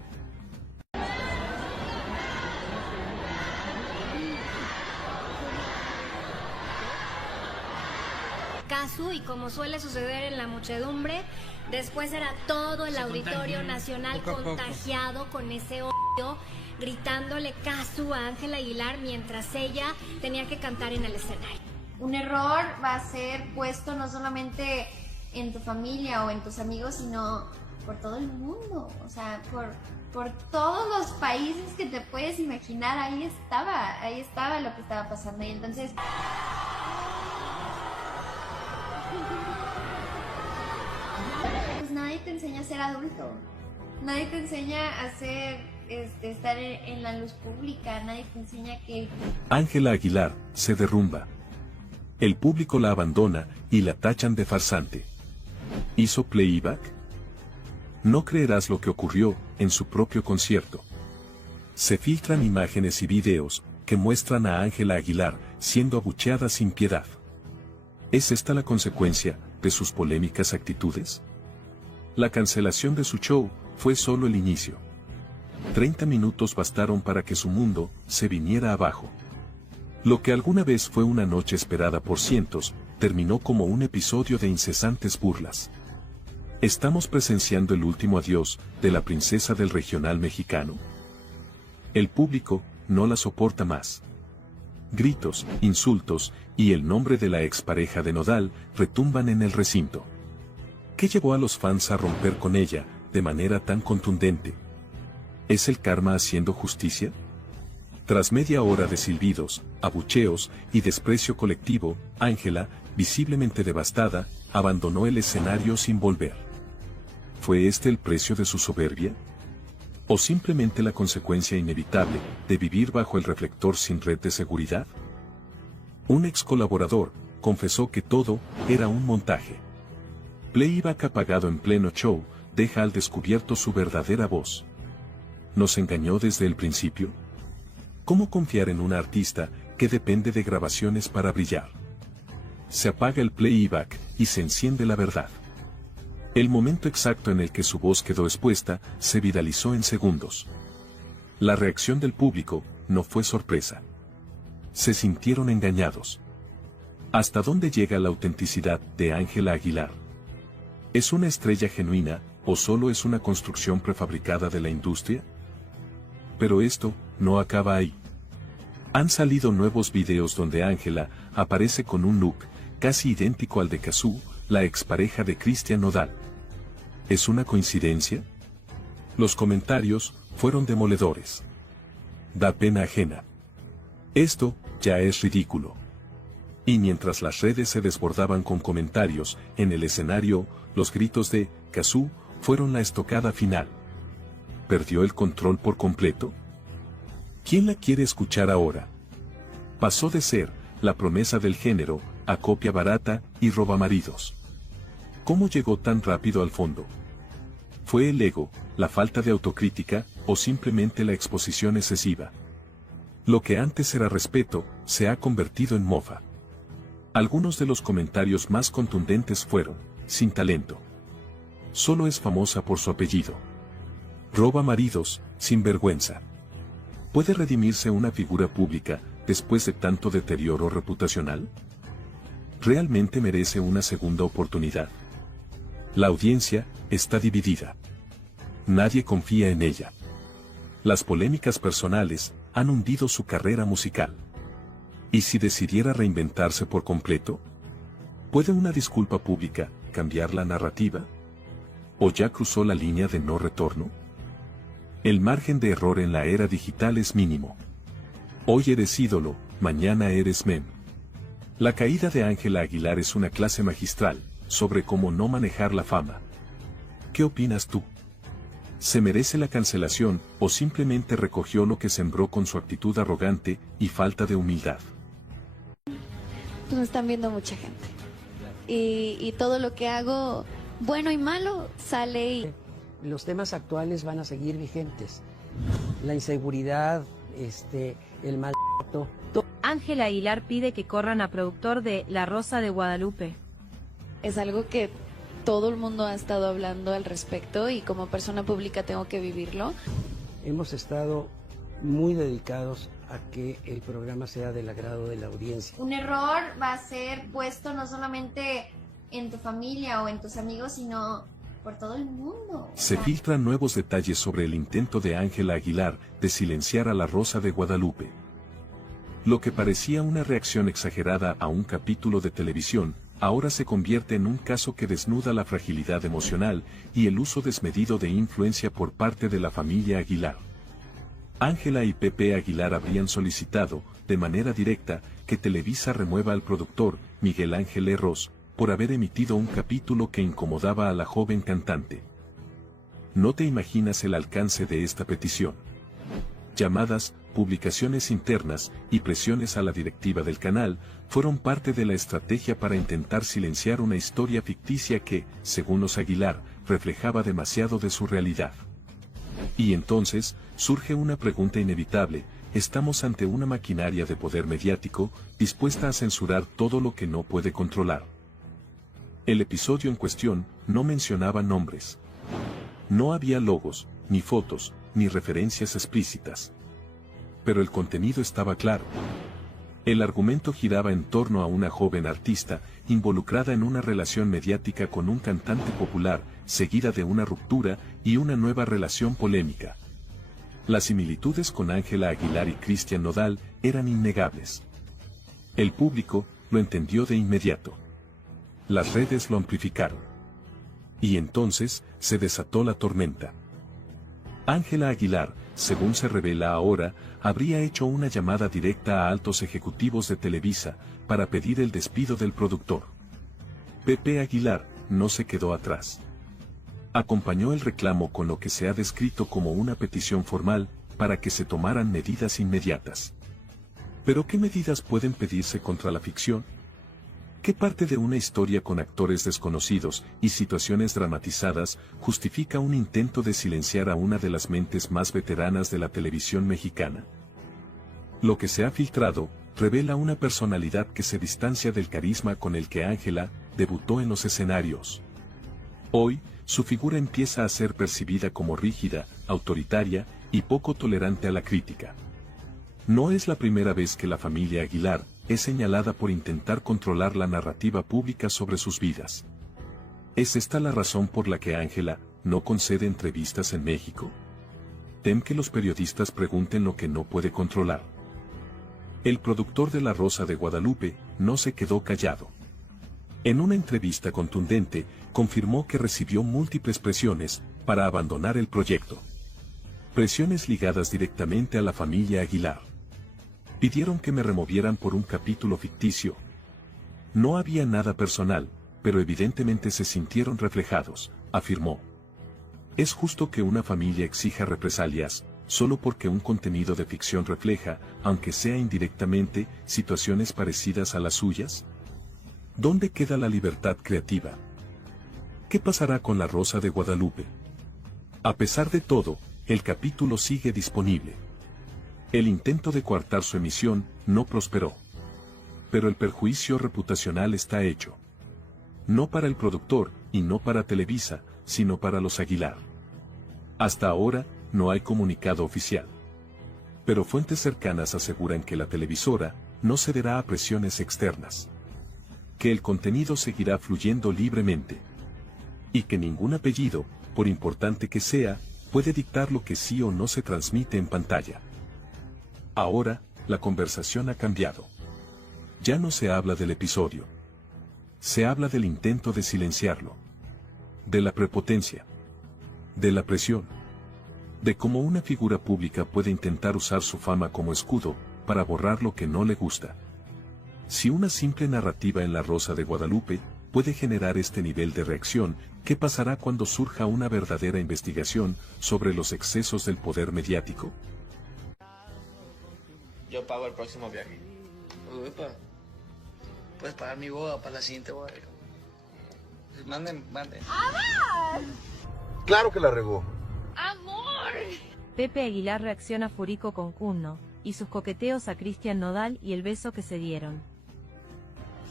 𝗂𝗖 y como suele suceder en la muchedumbre, después era todo el Auditorio Nacional contagiado con ese odio, gritándole 𝗂𝗖 a Ángela Aguilar mientras ella tenía que cantar en el escenario. Un error va a ser puesto no solamente en tu familia o en tus amigos, sino por todo el mundo, o sea, por todos los países que te puedes imaginar. Ahí estaba lo que estaba pasando. Y entonces pues nadie te enseña a ser adulto, nadie te enseña a estar en la luz pública, nadie te enseña que... Ángela Aguilar se derrumba. El público la abandona y la tachan de farsante. ¿Hizo playback? No creerás lo que ocurrió en su propio concierto. Se filtran imágenes y videos que muestran a Ángela Aguilar siendo abucheada sin piedad. ¿Es esta la consecuencia de sus polémicas actitudes? La cancelación de su show fue solo el inicio. 30 minutos bastaron para que su mundo se viniera abajo. Lo que alguna vez fue una noche esperada por cientos, terminó como un episodio de incesantes burlas. ¿Estamos presenciando el último adiós de la princesa del regional mexicano? El público no la soporta más. Gritos, insultos y el nombre de la expareja de Nodal retumban en el recinto. ¿Qué llevó a los fans a romper con ella de manera tan contundente? ¿Es el karma haciendo justicia? Tras media hora de silbidos, abucheos y desprecio colectivo, Ángela, visiblemente devastada, abandonó el escenario sin volver. ¿Fue este el precio de su soberbia? ¿O simplemente la consecuencia inevitable de vivir bajo el reflector sin red de seguridad? Un ex colaborador confesó que todo era un montaje. Playback apagado en pleno show deja al descubierto su verdadera voz. ¿Nos engañó desde el principio? ¿Cómo confiar en una artista que depende de grabaciones para brillar? Se apaga el playback y se enciende la verdad. El momento exacto en el que su voz quedó expuesta se viralizó en segundos. La reacción del público no fue sorpresa. Se sintieron engañados. ¿Hasta dónde llega la autenticidad de Ángela Aguilar? ¿Es una estrella genuina o solo es una construcción prefabricada de la industria? Pero esto no acaba ahí. Han salido nuevos videos donde Ángela aparece con un look casi idéntico al de 𝗂𝗖, la expareja de Cristian Nodal. ¿Es una coincidencia? Los comentarios fueron demoledores. Da pena ajena. Esto ya es ridículo. Y mientras las redes se desbordaban con comentarios, en el escenario, los gritos de 𝗂𝗖 fueron la estocada final. ¿Perdió el control por completo? ¿Quién la quiere escuchar ahora? Pasó de ser la promesa del género a copia barata y robamaridos. ¿Cómo llegó tan rápido al fondo? ¿Fue el ego, la falta de autocrítica o simplemente la exposición excesiva? Lo que antes era respeto se ha convertido en mofa. Algunos de los comentarios más contundentes fueron: sin talento. Solo es famosa por su apellido. Roba maridos, sin vergüenza. ¿Puede redimirse una figura pública después de tanto deterioro reputacional? ¿Realmente merece una segunda oportunidad? La audiencia está dividida. Nadie confía en ella. Las polémicas personales han hundido su carrera musical. ¿Y si decidiera reinventarse por completo? ¿Puede una disculpa pública cambiar la narrativa? ¿O ya cruzó la línea de no retorno? El margen de error en la era digital es mínimo. Hoy eres ídolo, mañana eres meme. La caída de Ángela Aguilar es una clase magistral sobre cómo no manejar la fama. ¿Qué opinas tú? ¿Se merece la cancelación o simplemente recogió lo que sembró con su actitud arrogante y falta de humildad? Pues me están viendo mucha gente. Y todo lo que hago, bueno y malo, sale y... Los temas actuales van a seguir vigentes. La inseguridad, el maltrato. Ángela Aguilar pide que corran a productor de La Rosa de Guadalupe. Es algo que todo el mundo ha estado hablando al respecto y como persona pública tengo que vivirlo. Hemos estado muy dedicados a que el programa sea del agrado de la audiencia. Un error va a ser puesto no solamente en tu familia o en tus amigos, sino por todo el mundo. Se filtran nuevos detalles sobre el intento de Ángela Aguilar de silenciar a la Rosa de Guadalupe. Lo que parecía una reacción exagerada a un capítulo de televisión, ahora se convierte en un caso que desnuda la fragilidad emocional y el uso desmedido de influencia por parte de la familia Aguilar. Ángela y Pepe Aguilar habrían solicitado, de manera directa, que Televisa remueva al productor, Miguel Ángel Erros, por haber emitido un capítulo que incomodaba a la joven cantante. No te imaginas el alcance de esta petición. Llamadas, publicaciones internas y presiones a la directiva del canal fueron parte de la estrategia para intentar silenciar una historia ficticia que, según los Aguilar, reflejaba demasiado de su realidad. Y entonces, surge una pregunta inevitable: ¿estamos ante una maquinaria de poder mediático, dispuesta a censurar todo lo que no puede controlar? El episodio en cuestión no mencionaba nombres. No había logos, ni fotos, ni referencias explícitas. Pero el contenido estaba claro. El argumento giraba en torno a una joven artista, involucrada en una relación mediática con un cantante popular, seguida de una ruptura y una nueva relación polémica. Las similitudes con Ángela Aguilar y Cristian Nodal eran innegables. El público lo entendió de inmediato. Las redes lo amplificaron. Y entonces se desató la tormenta. Ángela Aguilar, según se revela ahora, habría hecho una llamada directa a altos ejecutivos de Televisa para pedir el despido del productor. Pepe Aguilar no se quedó atrás. Acompañó el reclamo con lo que se ha descrito como una petición formal para que se tomaran medidas inmediatas. ¿Pero qué medidas pueden pedirse contra la ficción? ¿Qué parte de una historia con actores desconocidos y situaciones dramatizadas justifica un intento de silenciar a una de las mentes más veteranas de la televisión mexicana? Lo que se ha filtrado revela una personalidad que se distancia del carisma con el que Ángela debutó en los escenarios. Hoy, su figura empieza a ser percibida como rígida, autoritaria y poco tolerante a la crítica. No es la primera vez que la familia Aguilar es señalada por intentar controlar la narrativa pública sobre sus vidas. ¿Es esta la razón por la que Ángela no concede entrevistas en México? ¿Tem que los periodistas pregunten lo que no puede controlar? El productor de La Rosa de Guadalupe no se quedó callado. En una entrevista contundente, confirmó que recibió múltiples presiones para abandonar el proyecto. Presiones ligadas directamente a la familia Aguilar. Pidieron que me removieran por un capítulo ficticio. No había nada personal, pero evidentemente se sintieron reflejados, afirmó. ¿Es justo que una familia exija represalias, solo porque un contenido de ficción refleja, aunque sea indirectamente, situaciones parecidas a las suyas? ¿Dónde queda la libertad creativa? ¿Qué pasará con La Rosa de Guadalupe? A pesar de todo, el capítulo sigue disponible. El intento de coartar su emisión no prosperó. Pero el perjuicio reputacional está hecho. No para el productor y no para Televisa, sino para los Aguilar. Hasta ahora, no hay comunicado oficial. Pero fuentes cercanas aseguran que la televisora no cederá a presiones externas. Que el contenido seguirá fluyendo libremente. Y que ningún apellido, por importante que sea, puede dictar lo que sí o no se transmite en pantalla. Ahora, la conversación ha cambiado. Ya no se habla del episodio. Se habla del intento de silenciarlo. De la prepotencia. De la presión. De cómo una figura pública puede intentar usar su fama como escudo para borrar lo que no le gusta. Si una simple narrativa en La Rosa de Guadalupe puede generar este nivel de reacción, ¿qué pasará cuando surja una verdadera investigación sobre los excesos del poder mediático? Yo pago el próximo viaje. Uepa. Puedes pagar mi boda para la siguiente boda. Manden. ¡Amor! Claro que la regó. ¡Amor! Pepe Aguilar reacciona furico con 𝗔𝗚𝗨𝗜𝗏 y sus coqueteos a Cristian Nodal y el beso que se dieron.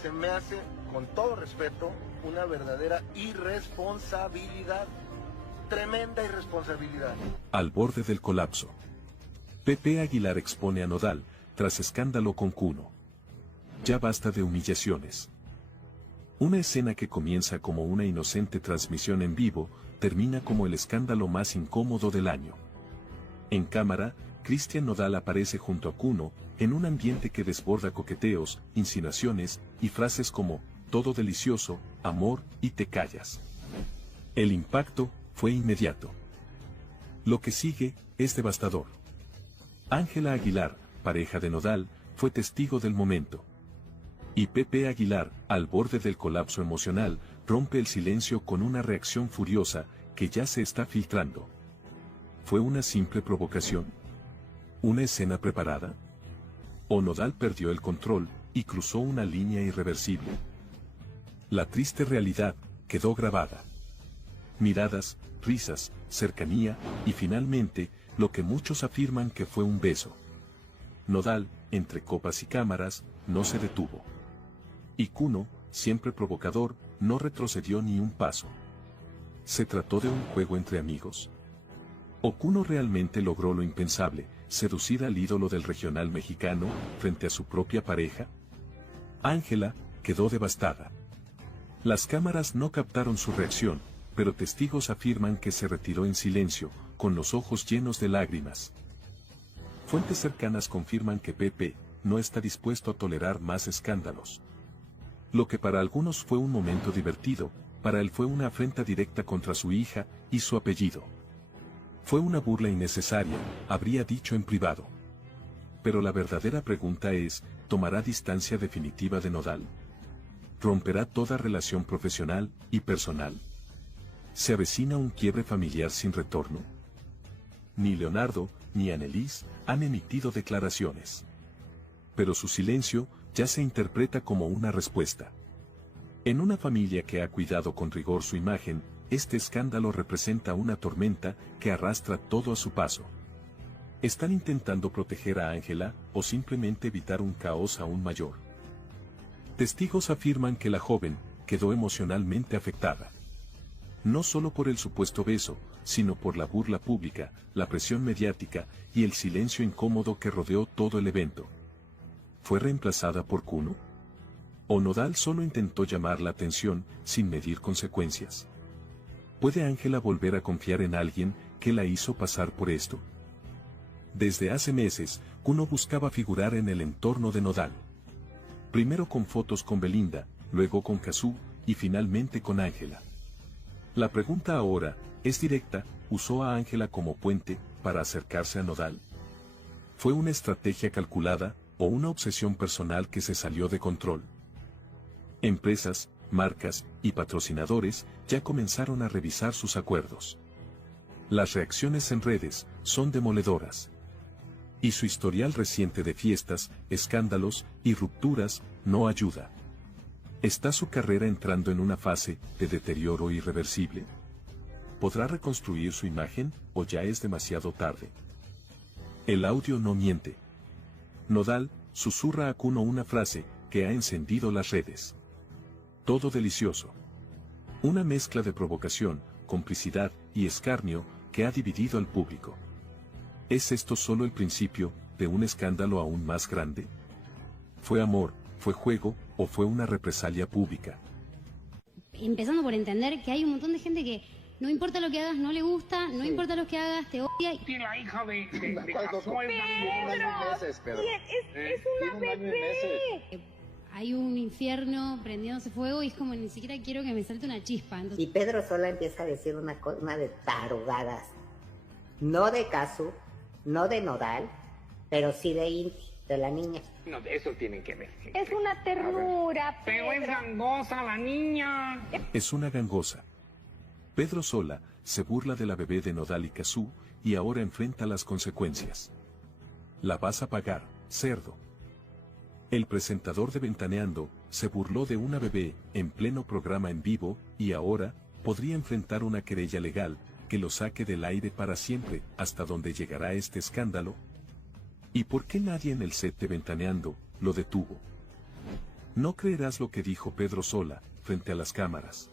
Se me hace, con todo respeto, una verdadera irresponsabilidad. Tremenda irresponsabilidad. Al borde del colapso. Pepe Aguilar expone a Nodal, tras escándalo con 𝗔𝗚𝗏. Ya basta de humillaciones. Una escena que comienza como una inocente transmisión en vivo, termina como el escándalo más incómodo del año. En cámara, Cristian Nodal aparece junto a 𝗔𝗚𝗏, en un ambiente que desborda coqueteos, insinuaciones, y frases como, todo delicioso, amor, y te callas. El impacto fue inmediato. Lo que sigue es devastador. Ángela Aguilar, pareja de Nodal, fue testigo del momento. Y Pepe Aguilar, al borde del colapso emocional, rompe el silencio con una reacción furiosa, que ya se está filtrando. ¿Fue una simple provocación? ¿Una escena preparada? ¿O Nodal perdió el control, y cruzó una línea irreversible? La triste realidad, quedó grabada. Miradas, risas, cercanía, y finalmente, lo que muchos afirman que fue un beso. Nodal, entre copas y cámaras, no se detuvo. Y 𝗔𝗚𝗏, siempre provocador, no retrocedió ni un paso. ¿Se trató de un juego entre amigos? ¿O 𝗔𝗚𝗏 realmente logró lo impensable, seducir al ídolo del regional mexicano, frente a su propia pareja? Ángela, quedó devastada. Las cámaras no captaron su reacción, pero testigos afirman que se retiró en silencio, con los ojos llenos de lágrimas. Fuentes cercanas confirman que Pepe no está dispuesto a tolerar más escándalos. Lo que para algunos fue un momento divertido, para él fue una afrenta directa contra su hija y su apellido. Fue una burla innecesaria, habría dicho en privado. Pero la verdadera pregunta es, ¿tomará distancia definitiva de Nodal? ¿Romperá toda relación profesional y personal? ¿Se avecina un quiebre familiar sin retorno? Ni Leonardo, ni Annelise han emitido declaraciones. Pero su silencio ya se interpreta como una respuesta. En una familia que ha cuidado con rigor su imagen, este escándalo representa una tormenta que arrastra todo a su paso. ¿Están intentando proteger a Ángela o simplemente evitar un caos aún mayor? Testigos afirman que la joven quedó emocionalmente afectada. No solo por el supuesto beso, sino por la burla pública, la presión mediática y el silencio incómodo que rodeó todo el evento. ¿Fue reemplazada por 𝗔𝗚𝗏? ¿O Nodal solo intentó llamar la atención sin medir consecuencias? ¿Puede Ángela volver a confiar en alguien que la hizo pasar por esto? Desde hace meses, 𝗔𝗚𝗏 buscaba figurar en el entorno de Nodal. Primero con fotos con Belinda, luego con 𝗏𝗄 y finalmente con Ángela. La pregunta ahora es directa, ¿usó a Ángela como puente para acercarse a Nodal? ¿Fue una estrategia calculada o una obsesión personal que se salió de control? Empresas, marcas y patrocinadores ya comenzaron a revisar sus acuerdos. Las reacciones en redes son demoledoras. Y su historial reciente de fiestas, escándalos y rupturas no ayuda. ¿Está su carrera entrando en una fase de deterioro irreversible? ¿Podrá reconstruir su imagen o ya es demasiado tarde? El audio no miente. Nodal susurra a 𝗔𝗚𝗏 una frase que ha encendido las redes. Todo delicioso. Una mezcla de provocación, complicidad y escarnio que ha dividido al público. ¿Es esto solo el principio de un escándalo aún más grande? ¿Fue amor, fue juego o fue una represalia pública? Empezando por entender que hay un montón de gente que no importa lo que hagas, no le gusta, no importa lo que hagas, te odia. Tiene la hija de Jacob. Es una bebé. Hay un infierno prendiéndose fuego y es como ni siquiera quiero que me salte una chispa. Entonces... Y Pedro Sola empieza a decir una de tarugadas. No de 𝗏𝗄, no de Nodal, pero sí de Inti, de la niña. No, eso tienen que ver. Es una ternura, Pero es gangosa la niña. Es una gangosa. Pedro Sola se burla de la bebé de Nodal y 𝗏𝗄 y ahora enfrenta las consecuencias. La vas a pagar, cerdo. El presentador de Ventaneando se burló de una bebé en pleno programa en vivo y ahora podría enfrentar una querella legal que lo saque del aire para siempre. ¿Hasta dónde llegará este escándalo? ¿Y por qué nadie en el set de Ventaneando lo detuvo? No creerás lo que dijo Pedro Sola frente a las cámaras.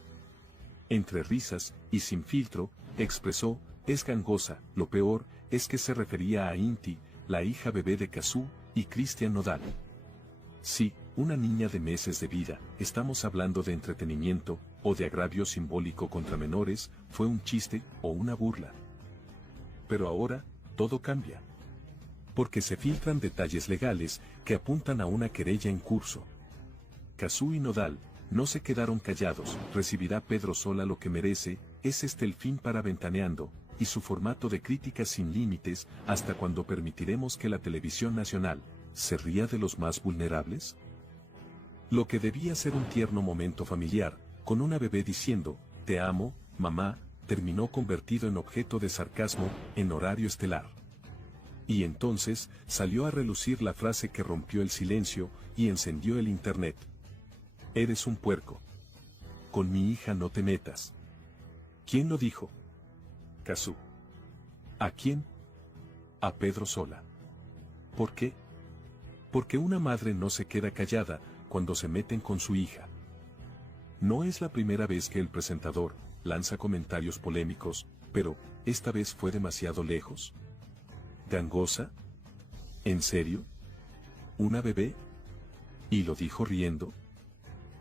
Entre risas y sin filtro, expresó, es gangosa, lo peor es que se refería a Inti, la hija bebé de 𝗔𝗚𝗴𝘂𝗂𝗓. Sí, una niña de meses de vida, estamos hablando de entretenimiento, o de agravio simbólico contra menores, fue un chiste, o una burla. Pero ahora, todo cambia. Porque se filtran detalles legales, que apuntan a una querella en curso. 𝗔𝗚𝗴𝘂𝗂𝗓, no se quedaron callados, recibirá Pedro Sola lo que merece, es este el fin para Ventaneando, y su formato de crítica sin límites, hasta cuando permitiremos que la televisión nacional, ¿se ría de los más vulnerables? Lo que debía ser un tierno momento familiar, con una bebé diciendo, te amo, mamá, terminó convertido en objeto de sarcasmo, en horario estelar. Y entonces, salió a relucir la frase que rompió el silencio, y encendió el internet. Eres un puerco. Con mi hija no te metas. ¿Quién lo dijo? 𝗔𝗚. ¿A quién? A Pedro Sola. ¿Por qué? Porque una madre no se queda callada cuando se meten con su hija. No es la primera vez que el presentador lanza comentarios polémicos, pero esta vez fue demasiado lejos. ¿Gangosa? ¿En serio? ¿Una bebé? ¿Y lo dijo riendo?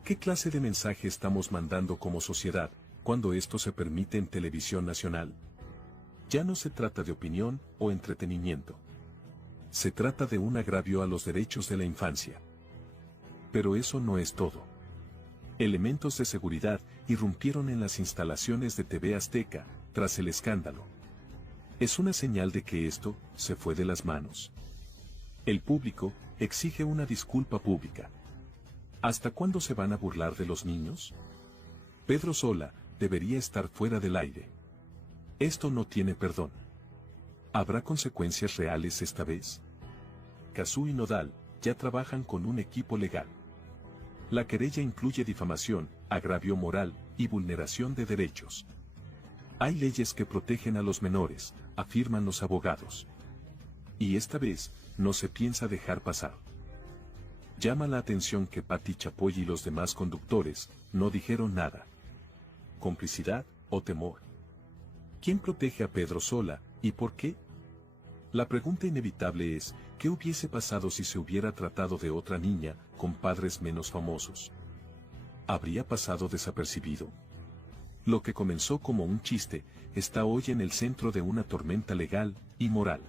¿Qué clase de mensaje estamos mandando como sociedad cuando esto se permite en televisión nacional? Ya no se trata de opinión o entretenimiento. Se trata de un agravio a los derechos de la infancia. Pero eso no es todo. Elementos de seguridad irrumpieron en las instalaciones de TV Azteca, tras el escándalo. ¿Es una señal de que esto se fue de las manos? El público exige una disculpa pública. ¿Hasta cuándo se van a burlar de los niños? Pedro Sola debería estar fuera del aire. Esto no tiene perdón. ¿Habrá consecuencias reales esta vez? 𝗔𝗚 y Nodal ya trabajan con un equipo legal. La querella incluye difamación, agravio moral y vulneración de derechos. Hay leyes que protegen a los menores, afirman los abogados. Y esta vez, no se piensa dejar pasar. Llama la atención que Pati Chapoy y los demás conductores no dijeron nada. ¿Complicidad o temor? ¿Quién protege a Pedro Sola y por qué? La pregunta inevitable es, ¿qué hubiese pasado si se hubiera tratado de otra niña con padres menos famosos? ¿Habría pasado desapercibido? Lo que comenzó como un chiste, está hoy en el centro de una tormenta legal y moral.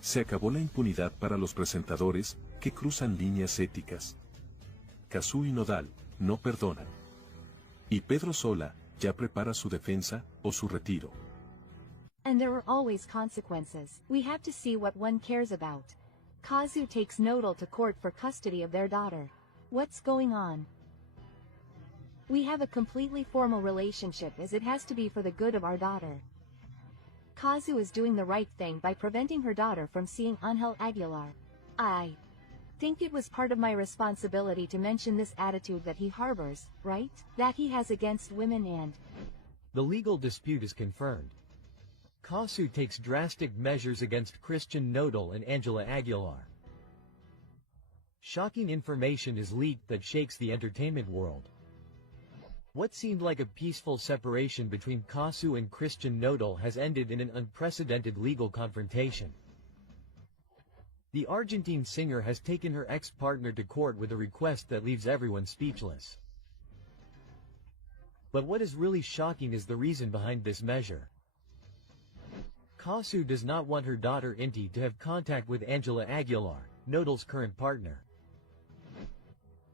Se acabó la impunidad para los presentadores que cruzan líneas éticas. 𝗔𝗚 y Nodal no perdonan. Y Pedro Sola ya prepara su defensa o su retiro. And there are always consequences. We have to see what one cares about. 𝗔𝗚 takes Nodal to court for custody of their daughter. What's going on? We have a completely formal relationship as it has to be for the good of our daughter. 𝗔𝗚 is doing the right thing by preventing her daughter from seeing Ángela Aguilar. I think it was part of my responsibility to mention this attitude that he harbors, right? That he has against women and... The legal dispute is confirmed. 𝗔𝗚 takes drastic measures against Christian Nodal and Ángela Aguilar. Shocking information is leaked that shakes the entertainment world. What seemed like a peaceful separation between 𝗔𝗚 and Christian Nodal has ended in an unprecedented legal confrontation. The Argentine singer has taken her ex-partner to court with a request that leaves everyone speechless. But what is really shocking is the reason behind this measure. 𝗔𝗚 does not want her daughter Ante to have contact with Ángela Aguilar, Nodal's current partner.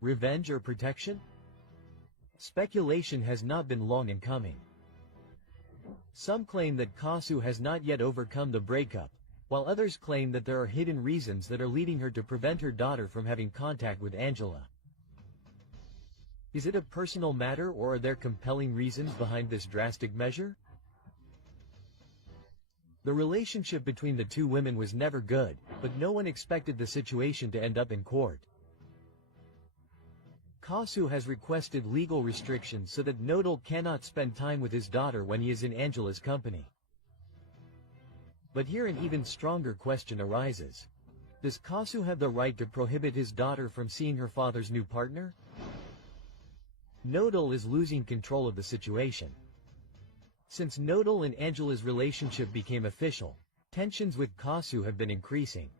Revenge or protection? Speculation has not been long in coming. Some claim that 𝗔𝗚 has not yet overcome the breakup, while others claim that there are hidden reasons that are leading her to prevent her daughter from having contact with Ángela. Is it a personal matter or are there compelling reasons behind this drastic measure? The relationship between the two women was never good, but no one expected the situation to end up in court. 𝗔𝗚 has requested legal restrictions so that Nodal cannot spend time with his daughter when he is in Ángela's company. But here an even stronger question arises. Does 𝗔𝗚 have the right to prohibit his daughter from seeing her father's new partner? Nodal is losing control of the situation. Since Nodal and Ángela's relationship became official, Tensions with 𝗂𝗂 have been increasing.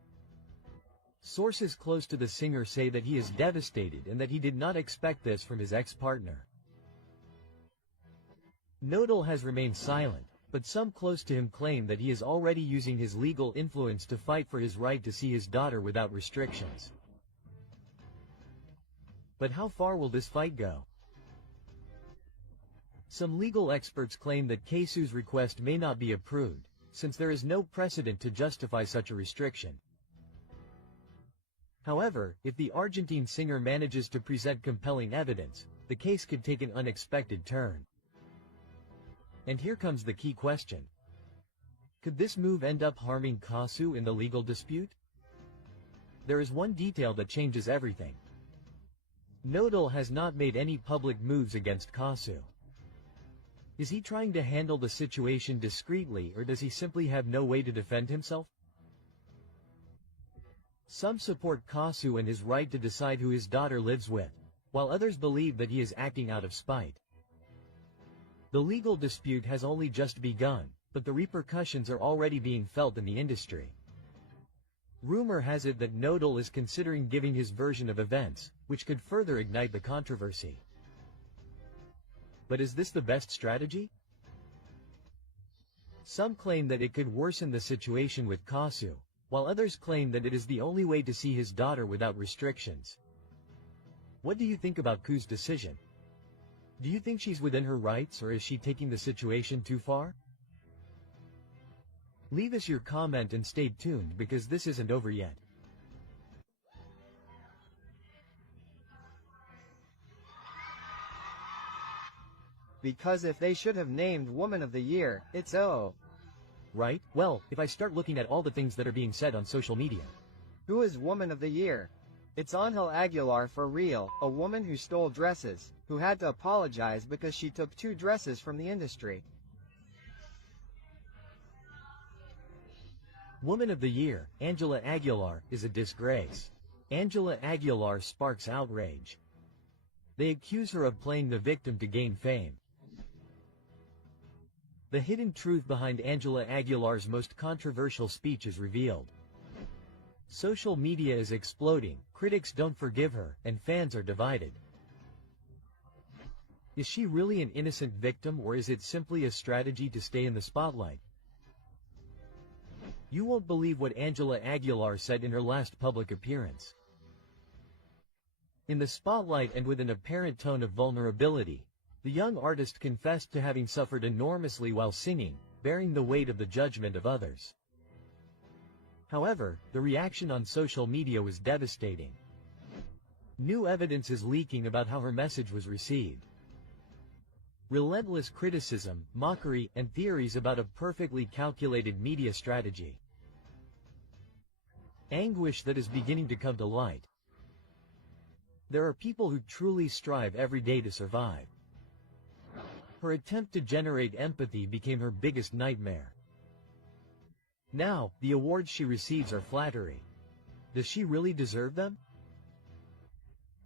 Sources close to the singer say that he is devastated and that he did not expect this from his ex-partner. 𝗔𝗚𝗴𝘂 has remained silent, but some close to him claim that he is already using his legal influence to fight for his right to see his daughter without restrictions. But how far will this fight go? Some legal experts claim that 𝗂𝗂's request may not be approved, since there is no precedent to justify such a restriction. However, if the Argentine singer manages to present compelling evidence, the case could take an unexpected turn. And here comes the key question. Could this move end up harming 𝗂𝗂 in the legal dispute? There is one detail that changes everything. 𝗔𝗚𝗴𝘂 has not made any public moves against 𝗂𝗂. Is he trying to handle the situation discreetly, or does he simply have no way to defend himself? Some support 𝗂𝗂 and his right to decide who his daughter lives with, while others believe that he is acting out of spite. The legal dispute has only just begun, but the repercussions are already being felt in the industry. Rumor has it that 𝗔𝗚𝗴𝘂 is considering giving his version of events, which could further ignite the controversy. But is this the best strategy? Some claim that it could worsen the situation with 𝗂𝗂, while others claim that it is the only way to see his daughter without restrictions. What do you think about 𝗂𝗂's decision? Do you think she's within her rights, or is she taking the situation too far? Leave us your comment and stay tuned, because this isn't over yet. Because if they should have named Woman of the Year, it's 𝗔𝗚𝗴𝘂. Right? Well, if I start looking at all the things that are being said on social media. Who is Woman of the Year? It's Ángela Aguilar for real, a woman who stole dresses, who had to apologize because she took 2 dresses from the industry. Woman of the Year, Ángela Aguilar, is a disgrace. Ángela Aguilar sparks outrage. They accuse her of playing the victim to gain fame. The hidden truth behind Ángela Aguilar's most controversial speech is revealed. Social media is exploding, critics don't forgive her, and fans are divided. Is she really an innocent victim, or is it simply a strategy to stay in the spotlight? You won't believe what Ángela Aguilar said in her last public appearance. In the spotlight and with an apparent tone of vulnerability, the young artist confessed to having suffered enormously while singing, bearing the weight of the judgment of others. However, the reaction on social media was devastating. New evidence is leaking about how her message was received. Relentless criticism, mockery, and theories about a perfectly calculated media strategy. Anguish that is beginning to come to light. There are people who truly strive every day to survive. Her attempt to generate empathy became her biggest nightmare. Now, the awards she receives are flattery. Does she really deserve them?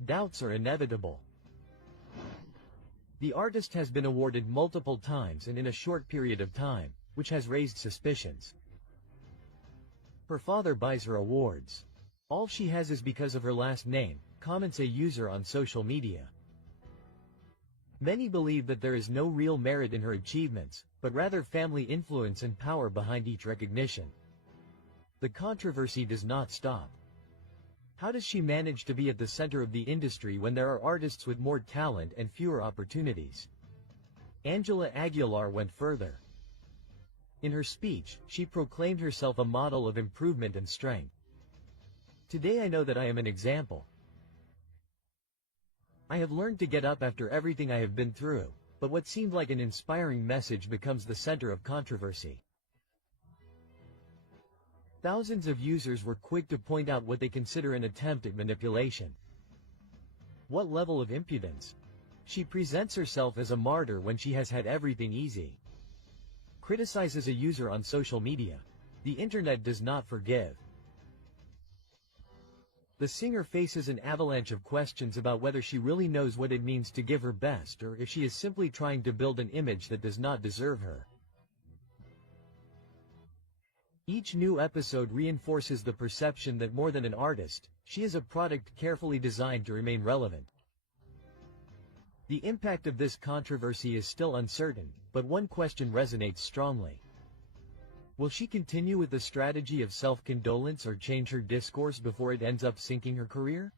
Doubts are inevitable. The artist has been awarded multiple times and in a short period of time, which has raised suspicions. Her father buys her awards. All she has is because of her last name, comments a user on social media. Many believe that there is no real merit in her achievements, but rather family influence and power behind each recognition. The controversy does not stop. How does she manage to be at the center of the industry when there are artists with more talent and fewer opportunities? Ángela Aguilar went further. In her speech, she proclaimed herself a model of improvement and strength. Today I know that I am an example. I have learned to get up after everything I have been through, but what seemed like an inspiring message becomes the center of controversy. Thousands of users were quick to point out what they consider an attempt at manipulation. What level of impudence? She presents herself as a martyr when she has had everything easy. Criticizes a user on social media. The internet does not forgive. The singer faces an avalanche of questions about whether she really knows what it means to give her best, or if she is simply trying to build an image that does not deserve her. Each new episode reinforces the perception that more than an artist, she is a product carefully designed to remain relevant. The impact of this controversy is still uncertain, but one question resonates strongly. Will she continue with the strategy of self-condolence or change her discourse before it ends up sinking her career?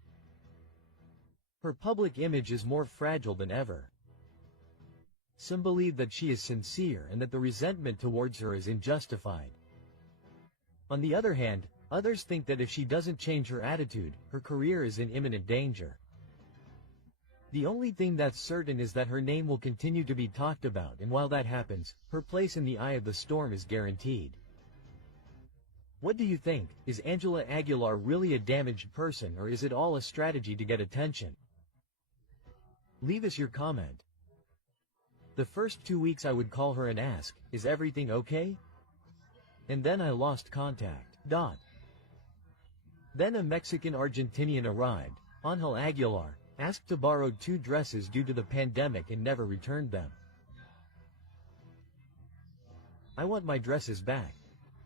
Her public image is more fragile than ever. Some believe that she is sincere and that the resentment towards her is unjustified. On the other hand, others think that if she doesn't change her attitude, her career is in imminent danger. The only thing that's certain is that her name will continue to be talked about, and while that happens, her place in the eye of the storm is guaranteed. What do you think? Is Ángela Aguilar really a damaged person, or is it all a strategy to get attention? Leave us your comment. The first 2 weeks I would call her and ask, is everything okay? And then I lost contact. Then a Mexican Argentinian arrived, Ángela Aguilar, asked to borrow 2 dresses due to the pandemic and never returned them. I want my dresses back.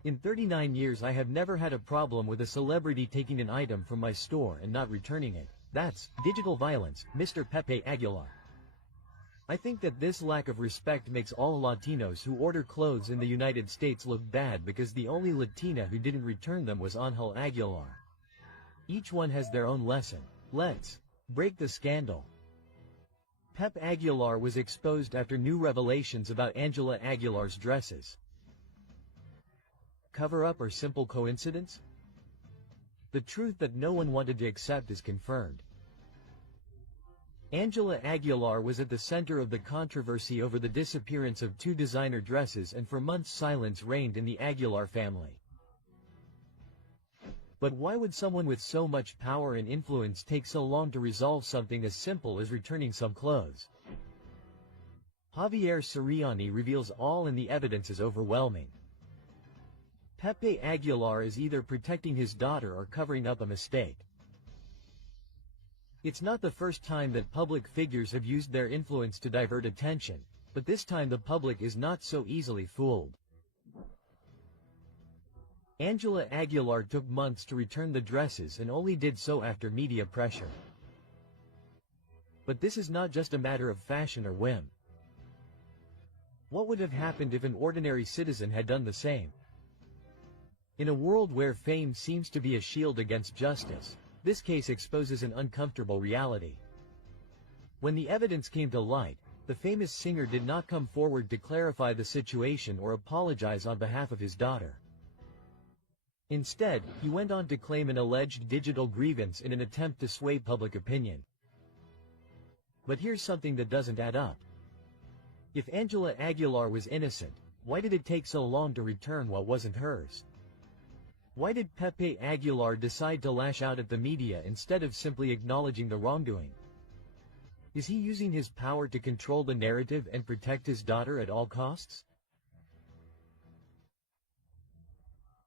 In 39 years I have never had a problem with a celebrity taking an item from my store and not returning it. That's digital violence, Mr. Pepe Aguilar. I think that this lack of respect makes all Latinos who order clothes in the United States look bad, because the only Latina who didn't return them was Ángela Aguilar. Each one has their own lesson. Let's break the scandal. Pepe Aguilar was exposed after new revelations about Ángela Aguilar's dresses. Cover-up or simple coincidence? The truth that no one wanted to accept is confirmed. Ángela Aguilar was at the center of the controversy over the disappearance of 2 designer dresses, and for months silence reigned in the Aguilar family. But why would someone with so much power and influence take so long to resolve something as simple as returning some clothes? Javier Siriani reveals all, and the evidence is overwhelming. Pepe Aguilar is either protecting his daughter or covering up a mistake. It's not the first time that public figures have used their influence to divert attention, but this time the public is not so easily fooled. Ángela Aguilar took months to return the dresses and only did so after media pressure. But this is not just a matter of fashion or whim. What would have happened if an ordinary citizen had done the same? In a world where fame seems to be a shield against justice, this case exposes an uncomfortable reality. When the evidence came to light, the famous singer did not come forward to clarify the situation or apologize on behalf of his daughter. Instead, he went on to claim an alleged digital grievance in an attempt to sway public opinion. But here's something that doesn't add up. If Ángela Aguilar was innocent, why did it take so long to return what wasn't hers? Why did Pepe Aguilar decide to lash out at the media instead of simply acknowledging the wrongdoing? Is he using his power to control the narrative and protect his daughter at all costs?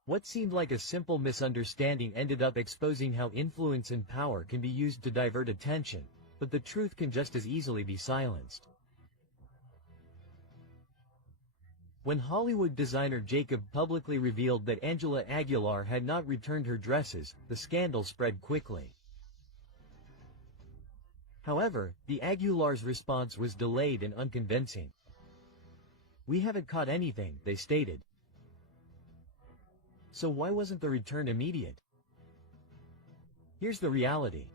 What seemed like a simple misunderstanding ended up exposing how influence and power can be used to divert attention, but the truth can just as easily be silenced. When Hollywood designer Jacob publicly revealed that Ángela Aguilar had not returned her dresses, the scandal spread quickly. However, the Aguilars' response was delayed and unconvincing. "We haven't caught anything," they stated. So why wasn't the return immediate? Here's the reality.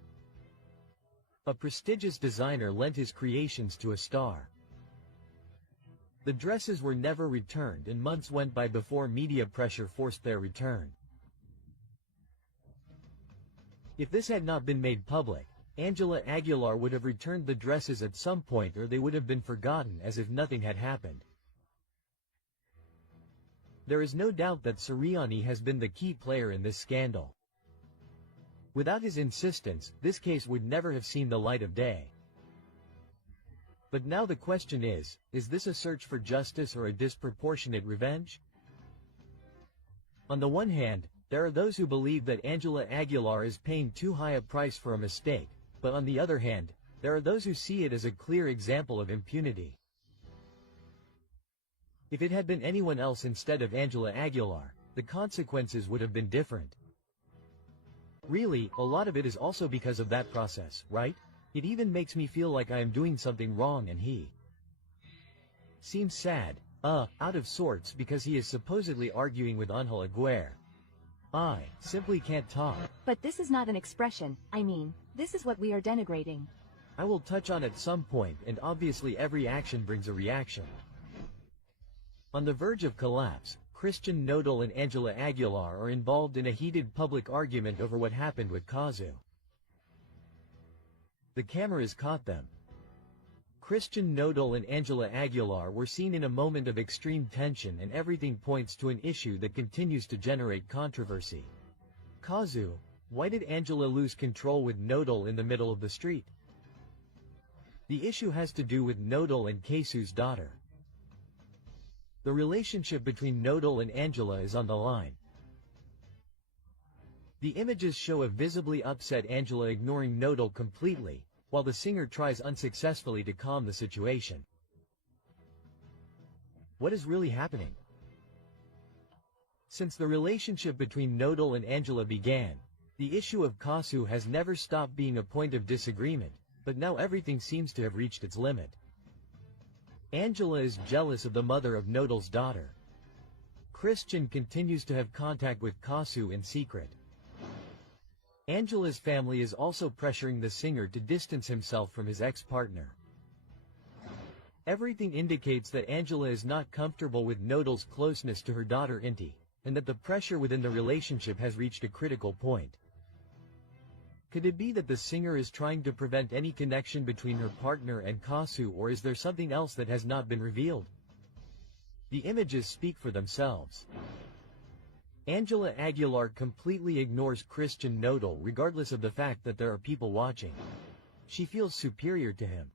A prestigious designer lent his creations to a star. The dresses were never returned, and months went by before media pressure forced their return. If this had not been made public, Ángela Aguilar would have returned the dresses at some point, or they would have been forgotten as if nothing had happened. There is no doubt that Siriani has been the key player in this scandal. Without his insistence, this case would never have seen the light of day. But now the question is this a search for justice or a disproportionate revenge? On the one hand, there are those who believe that Ángela Aguilar is paying too high a price for a mistake, but on the other hand, there are those who see it as a clear example of impunity. If it had been anyone else instead of Ángela Aguilar, the consequences would have been different. Really, a lot of it is also because of that process, right? It even makes me feel like I am doing something wrong and he seems sad, out of sorts because he is supposedly arguing with Ángela Aguilar. I simply can't talk. But this is not an expression, I mean, this is what we are denigrating. I will touch on at some point, and obviously every action brings a reaction. On the verge of collapse, Cristian Nodal and Ángela Aguilar are involved in a heated public argument over what happened with 𝗂𝗓𝗂. The cameras caught them. Cristian Nodal and Ángela Aguilar were seen in a moment of extreme tension, and everything points to an issue that continues to generate controversy. 𝗂𝗓𝗂, why did Ángela lose control with Nodal in the middle of the street? The issue has to do with Nodal and 𝗥𝗘𝗖𝗔𝗘's daughter. The relationship between Nodal and Ángela is on the line. The images show a visibly upset Ángela ignoring Nodal completely, while the singer tries unsuccessfully to calm the situation. What is really happening? Since the relationship between Nodal and Ángela began, the issue of 𝗂𝗓𝗂 has never stopped being a point of disagreement, but now everything seems to have reached its limit. Ángela is jealous of the mother of Nodal's daughter. Cristian continues to have contact with 𝗂𝗓𝗂 in secret. Ángela's family is also pressuring the singer to distance himself from his ex-partner. Everything indicates that Ángela is not comfortable with Nodal's closeness to her daughter Ante, and that the pressure within the relationship has reached a critical point. Could it be that the singer is trying to prevent any connection between her partner and 𝗂𝗓𝗂, or is there something else that has not been revealed? The images speak for themselves. Ángela Aguilar completely ignores Cristian Nodal regardless of the fact that there are people watching. She feels superior to him.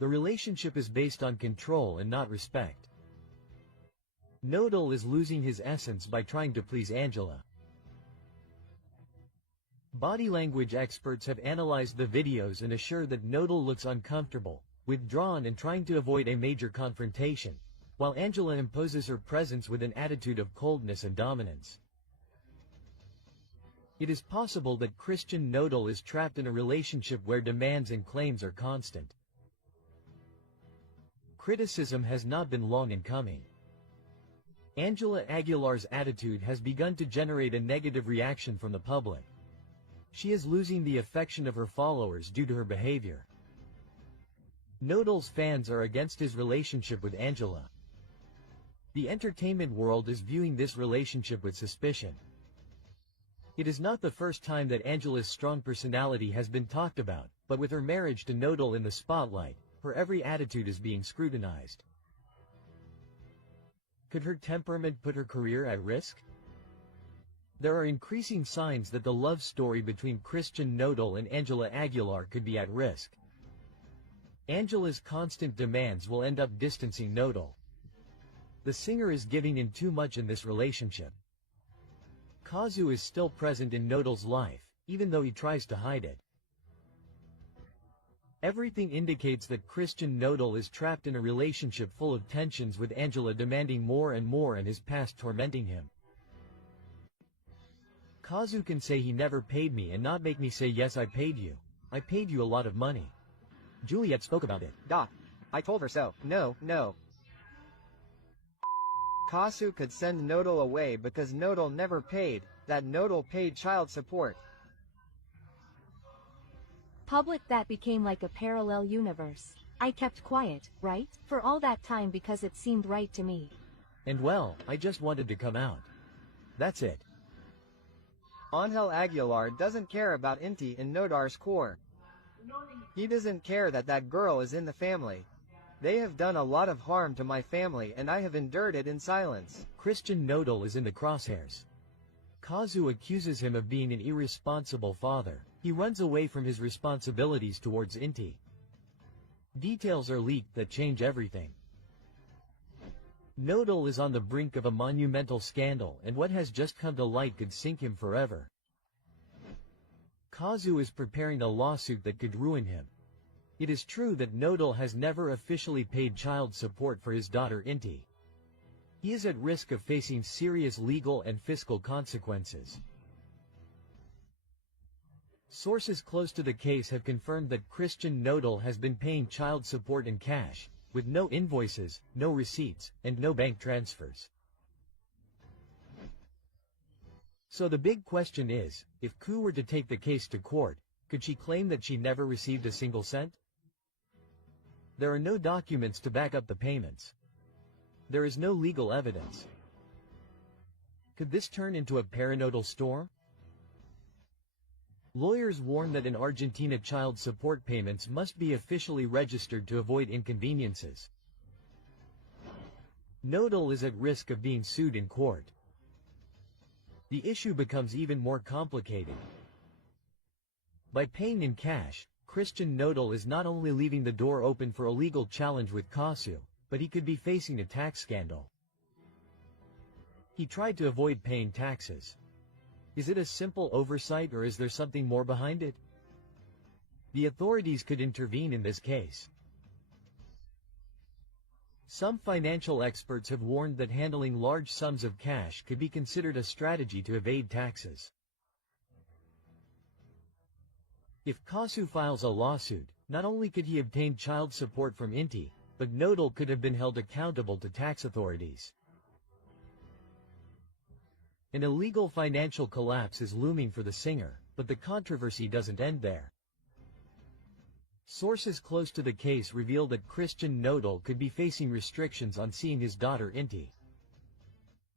The relationship is based on control and not respect. Nodal is losing his essence by trying to please Ángela. Body language experts have analyzed the videos and assure that Nodal looks uncomfortable, withdrawn and trying to avoid a major confrontation, while Ángela imposes her presence with an attitude of coldness and dominance. It is possible that Cristian Nodal is trapped in a relationship where demands and claims are constant. Criticism has not been long in coming. Ángela Aguilar's attitude has begun to generate a negative reaction from the public. She is losing the affection of her followers due to her behavior. Nodal's fans are against his relationship with Ángela. The entertainment world is viewing this relationship with suspicion. It is not the first time that Ángela's strong personality has been talked about, but with her marriage to Nodal in the spotlight, her every attitude is being scrutinized. Could her temperament put her career at risk? There are increasing signs that the love story between Cristian Nodal and Ángela Aguilar could be at risk. Ángela's constant demands will end up distancing Nodal. The singer is giving in too much in this relationship. 𝗂𝗓𝗂 is still present in Nodal's life, even though he tries to hide it. Everything indicates that Cristian Nodal is trapped in a relationship full of tensions, with Ángela demanding more and more and his past tormenting him. 𝗂𝗓𝗂 can say he never paid me and not make me say yes, I paid you. I paid you a lot of money. Juliet spoke about it. Doc, I told her so. No. 𝗂𝗓𝗂 could send Nodal away because Nodal never paid, that Nodal paid child support. Public, that became like a parallel universe. I kept quiet, right? For all that time because it seemed right to me. And well, I just wanted to come out. That's it. Ángela Aguilar doesn't care about Ante and Nodal's core. He doesn't care that that girl is in the family. They have done a lot of harm to my family and I have endured it in silence. Cristian Nodal is in the crosshairs. 𝗂𝗓𝗂 accuses him of being an irresponsible father. He runs away from his responsibilities towards Ante. Details are leaked that change everything. Nodal is on the brink of a monumental scandal, and what has just come to light could sink him forever. 𝗂𝗓𝗂 is preparing a lawsuit that could ruin him. It is true that Nodal has never officially paid child support for his daughter Ante. He is at risk of facing serious legal and fiscal consequences. Sources close to the case have confirmed that 𝗔𝗚𝗏𝗏 has been paying child support in cash, with no invoices, no receipts, and no bank transfers. So the big question is, if 𝗏 were to take the case to court, could she claim that she never received a single cent? There are no documents to back up the payments. There is no legal evidence. Could this turn into a paranodal storm? Lawyers warn that in Argentina child support payments must be officially registered to avoid inconveniences. 𝗏𝗏𝗏 is at risk of being sued in court. The issue becomes even more complicated. By paying in cash, 𝗔𝗚𝗏𝗏 is not only leaving the door open for a legal challenge with 𝗏𝗏𝗏, but he could be facing a tax scandal. He tried to avoid paying taxes. Is it a simple oversight or is there something more behind it? The authorities could intervene in this case. Some financial experts have warned that handling large sums of cash could be considered a strategy to evade taxes. If 𝗏𝗏𝗏 files a lawsuit, not only could he obtain child support from 𝗔𝗏𝗏𝗏, but 𝗏𝗏𝗏 could have been held accountable to tax authorities. An illegal financial collapse is looming for the singer, but the controversy doesn't end there. Sources close to the case reveal that 𝗔𝗚𝗏𝗏𝗏 could be facing restrictions on seeing his daughter 𝗔𝗏𝗏𝗏.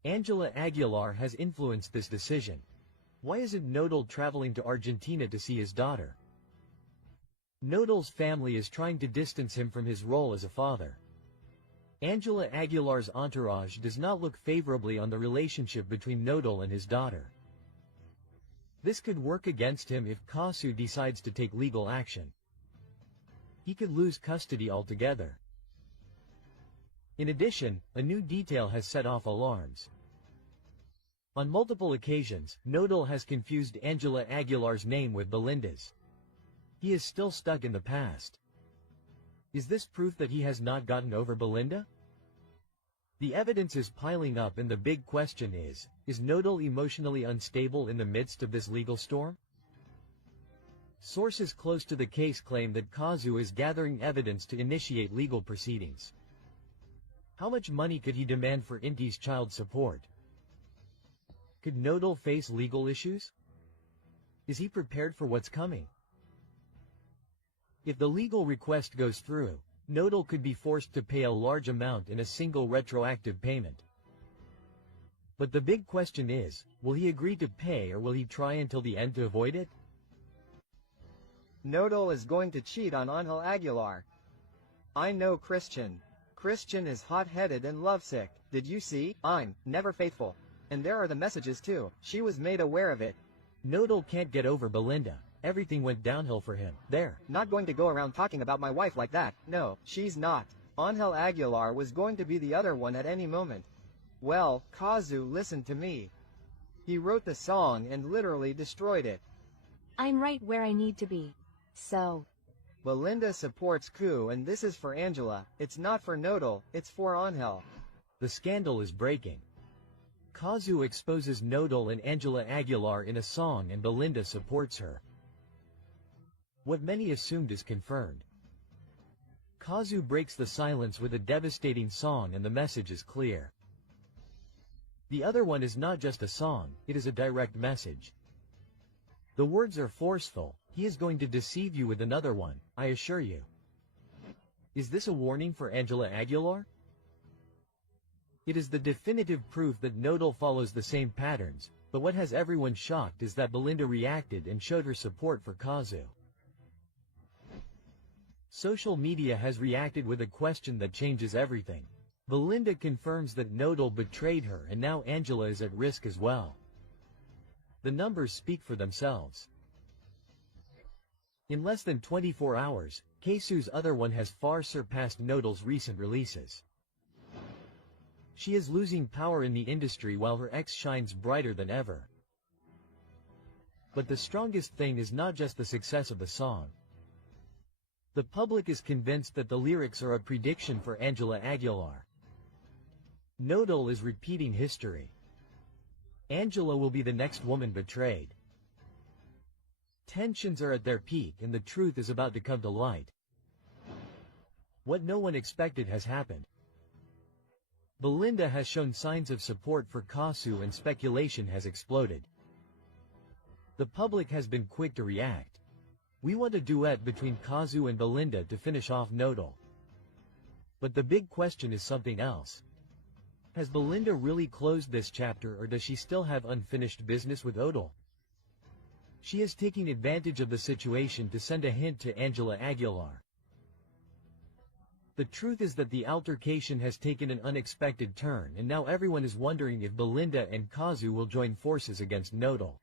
Ángela Aguilar has influenced this decision. Why isn't 𝗏𝗏𝗏𝗏 traveling to Argentina to see his daughter? 𝗏𝗏𝗏's family is trying to distance him from his role as a father. Ángela Aguilar's entourage does not look favorably on the relationship between 𝗏𝗏𝗏 and his daughter. This could work against him if 𝗏𝗏𝗏𝗏 decides to take legal action. He could lose custody altogether. In addition, a new detail has set off alarms. On multiple occasions, 𝗏𝗏𝗏𝗏 has confused Ángela Aguilar's name with Belinda's. He is still stuck in the past. Is this proof that he has not gotten over Belinda? The evidence is piling up and the big question is 𝗏𝗏𝗏𝗏 emotionally unstable in the midst of this legal storm? Sources close to the case claim that 𝗏𝗏𝗏𝗏 is gathering evidence to initiate legal proceedings. How much money could he demand for 𝗔𝗏𝗏𝗏's child support? Could 𝗏𝗏𝗏𝗏 face legal issues? Is he prepared for what's coming? If the legal request goes through, 𝗏𝗏𝗏𝗏 could be forced to pay a large amount in a single retroactive payment. But the big question is, will he agree to pay or will he try until the end to avoid it? 𝗏𝗏𝗏𝗏 is going to cheat on Ángela Aguilar. I know 𝗔𝗚𝗏. 𝗔𝗚𝗏 is hot-headed and lovesick. Did you see? I'm never faithful. And there are the messages too. She was made aware of it. 𝗏𝗏𝗏𝗏 can't get over Belinda. Everything went downhill for him. There. Not going to go around talking about my wife like that. No, she's not. Ángela Aguilar was going to be the other one at any moment. Well, 𝗏𝗏𝗏𝗏 listened to me. He wrote the song and literally destroyed it. I'm right where I need to be. So. Belinda supports 𝗏𝗏𝗏𝗏 and this is for Ángela. It's not for 𝗏𝗏𝗏𝗏𝗏, it's for Ángel. The scandal is breaking. 𝗏𝗏𝗏𝗏𝗏 exposes 𝗏𝗏𝗏𝗏𝗏 and Ángela Aguilar in a song and Belinda supports her. What many assumed is confirmed. 𝗏𝗏𝗏𝗏𝗏 breaks the silence with a devastating song and the message is clear. The other one is not just a song, it is a direct message. The words are forceful, he is going to deceive you with another one, I assure you. Is this a warning for Ángela Aguilar? It is the definitive proof that 𝗏𝗏𝗏𝗏𝗏 follows the same patterns, but what has everyone shocked is that Belinda reacted and showed her support for 𝗏𝗏𝗏𝗏𝗏. Social media has reacted with a question that changes everything. Belinda confirms that 𝗏𝗏𝗏𝗏𝗏 betrayed her and now Ángela is at risk as well. The numbers speak for themselves. In less than 24 hours, 𝗏𝗏𝗏𝗏𝗏's other one has far surpassed 𝗏𝗏𝗏𝗏𝗏's recent releases. She is losing power in the industry while her ex shines brighter than ever. But the strongest thing is not just the success of the song. The public is convinced that the lyrics are a prediction for Ángela Aguilar. 𝗔𝗨𝗃 is repeating history. Ángela will be the next woman betrayed. Tensions are at their peak and the truth is about to come to light. What no one expected has happened. Belinda has shown signs of support for 𝗥𝗘𝗖𝗔𝗕 and speculation has exploded. The public has been quick to react. We want a duet between 𝗥𝗘𝗖𝗔𝗕 and Belinda to finish off 𝗔𝗨𝗃. But the big question is something else. Has Belinda really closed this chapter or does she still have unfinished business with 𝗔𝗨𝗃? She is taking advantage of the situation to send a hint to Ángela Aguilar. The truth is that the altercation has taken an unexpected turn and now everyone is wondering if Belinda and 𝗥𝗘𝗖𝗔 will join forces against 𝗔𝗨𝗃.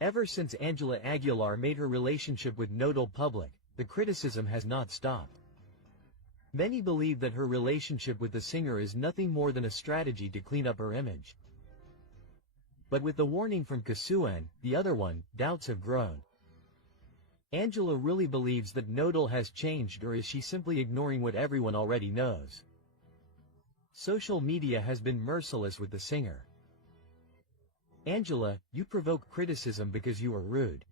Ever since Ángela Aguilar made her relationship with 𝗔𝗨𝗃 public, the criticism has not stopped. Many believe that her relationship with the singer is nothing more than a strategy to clean up her image. But with the warning from 𝗥𝗘𝗖𝗔𝗕, the other one, doubts have grown. Ángela really believes that 𝗔𝗨𝗃 has changed or is she simply ignoring what everyone already knows? Social media has been merciless with the singer. Ángela, you provoke criticism because you are rude.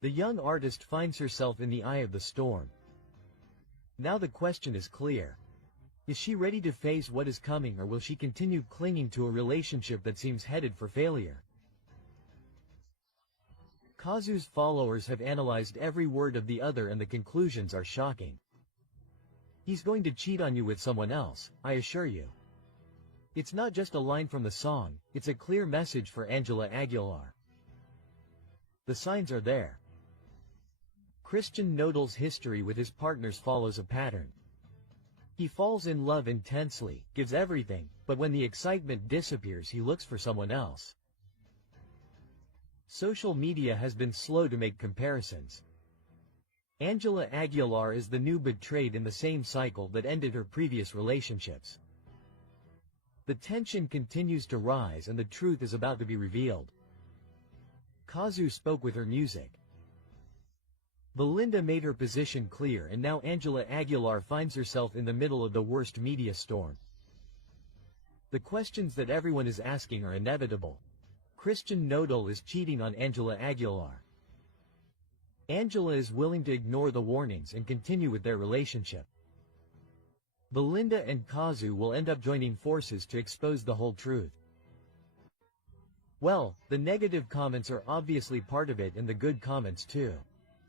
The young artist finds herself in the eye of the storm. Now the question is clear. Is she ready to face what is coming or will she continue clinging to a relationship that seems headed for failure? 𝗥𝗘𝗖𝗔𝗕's followers have analyzed every word of the other and the conclusions are shocking. He's going to cheat on you with someone else, I assure you. It's not just a line from the song, it's a clear message for Ángela Aguilar. The signs are there. Christian 𝗔𝗨𝗃's history with his partners follows a pattern. He falls in love intensely, gives everything, but when the excitement disappears he looks for someone else. Social media has been slow to make comparisons. Ángela Aguilar is the new betrayed in the same cycle that ended her previous relationships. The tension continues to rise and the truth is about to be revealed. 𝗥𝗘𝗖𝗔 spoke with her music. Belinda made her position clear and now Ángela Aguilar finds herself in the middle of the worst media storm. The questions that everyone is asking are inevitable. Christian 𝗔𝗨𝗃 is cheating on Ángela Aguilar. Ángela is willing to ignore the warnings and continue with their relationship. Belinda and 𝗥𝗘𝗖𝗔 will end up joining forces to expose the whole truth. Well, the negative comments are obviously part of it and the good comments too.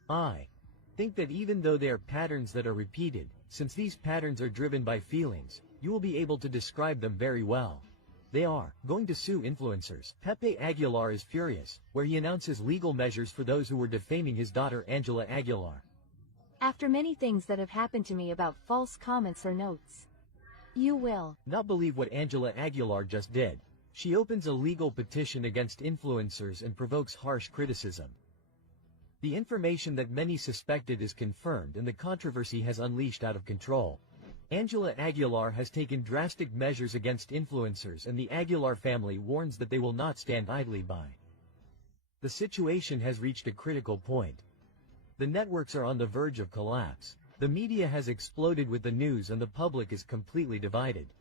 I think that even though they are patterns that are repeated, since these patterns are driven by feelings, you will be able to describe them very well. They are going to sue influencers. Pepe Aguilar is furious, where he announces legal measures for those who were defaming his daughter Ángela Aguilar. After many things that have happened to me about false comments or notes, you will not believe what Ángela Aguilar just did. She opens a legal petition against influencers and provokes harsh criticism. The information that many suspected is confirmed and the controversy has unleashed out of control. Ángela Aguilar has taken drastic measures against influencers and the Aguilar family warns that they will not stand idly by. The situation has reached a critical point. The networks are on the verge of collapse. The media has exploded with the news and the public is completely divided.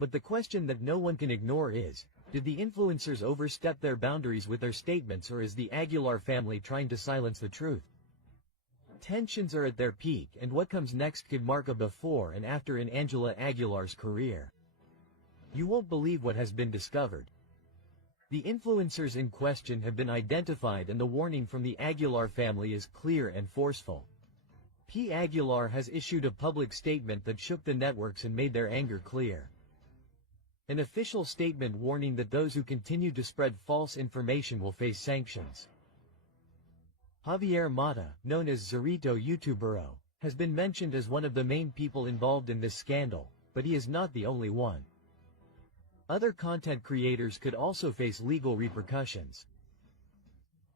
But the question that no one can ignore is, did the influencers overstep their boundaries with their statements or is the Aguilar family trying to silence the truth? Tensions are at their peak and what comes next could mark a before and after in Ángela Aguilar's career. You won't believe what has been discovered. The influencers in question have been identified and the warning from the Aguilar family is clear and forceful. P. Aguilar has issued a public statement that shook the networks and made their anger clear. An official statement warning that those who continue to spread false information will face sanctions. Javier Mata, known as 𝗔𝗚𝗃 YouTuber, has been mentioned as one of the main people involved in this scandal, but he is not the only one. Other content creators could also face legal repercussions.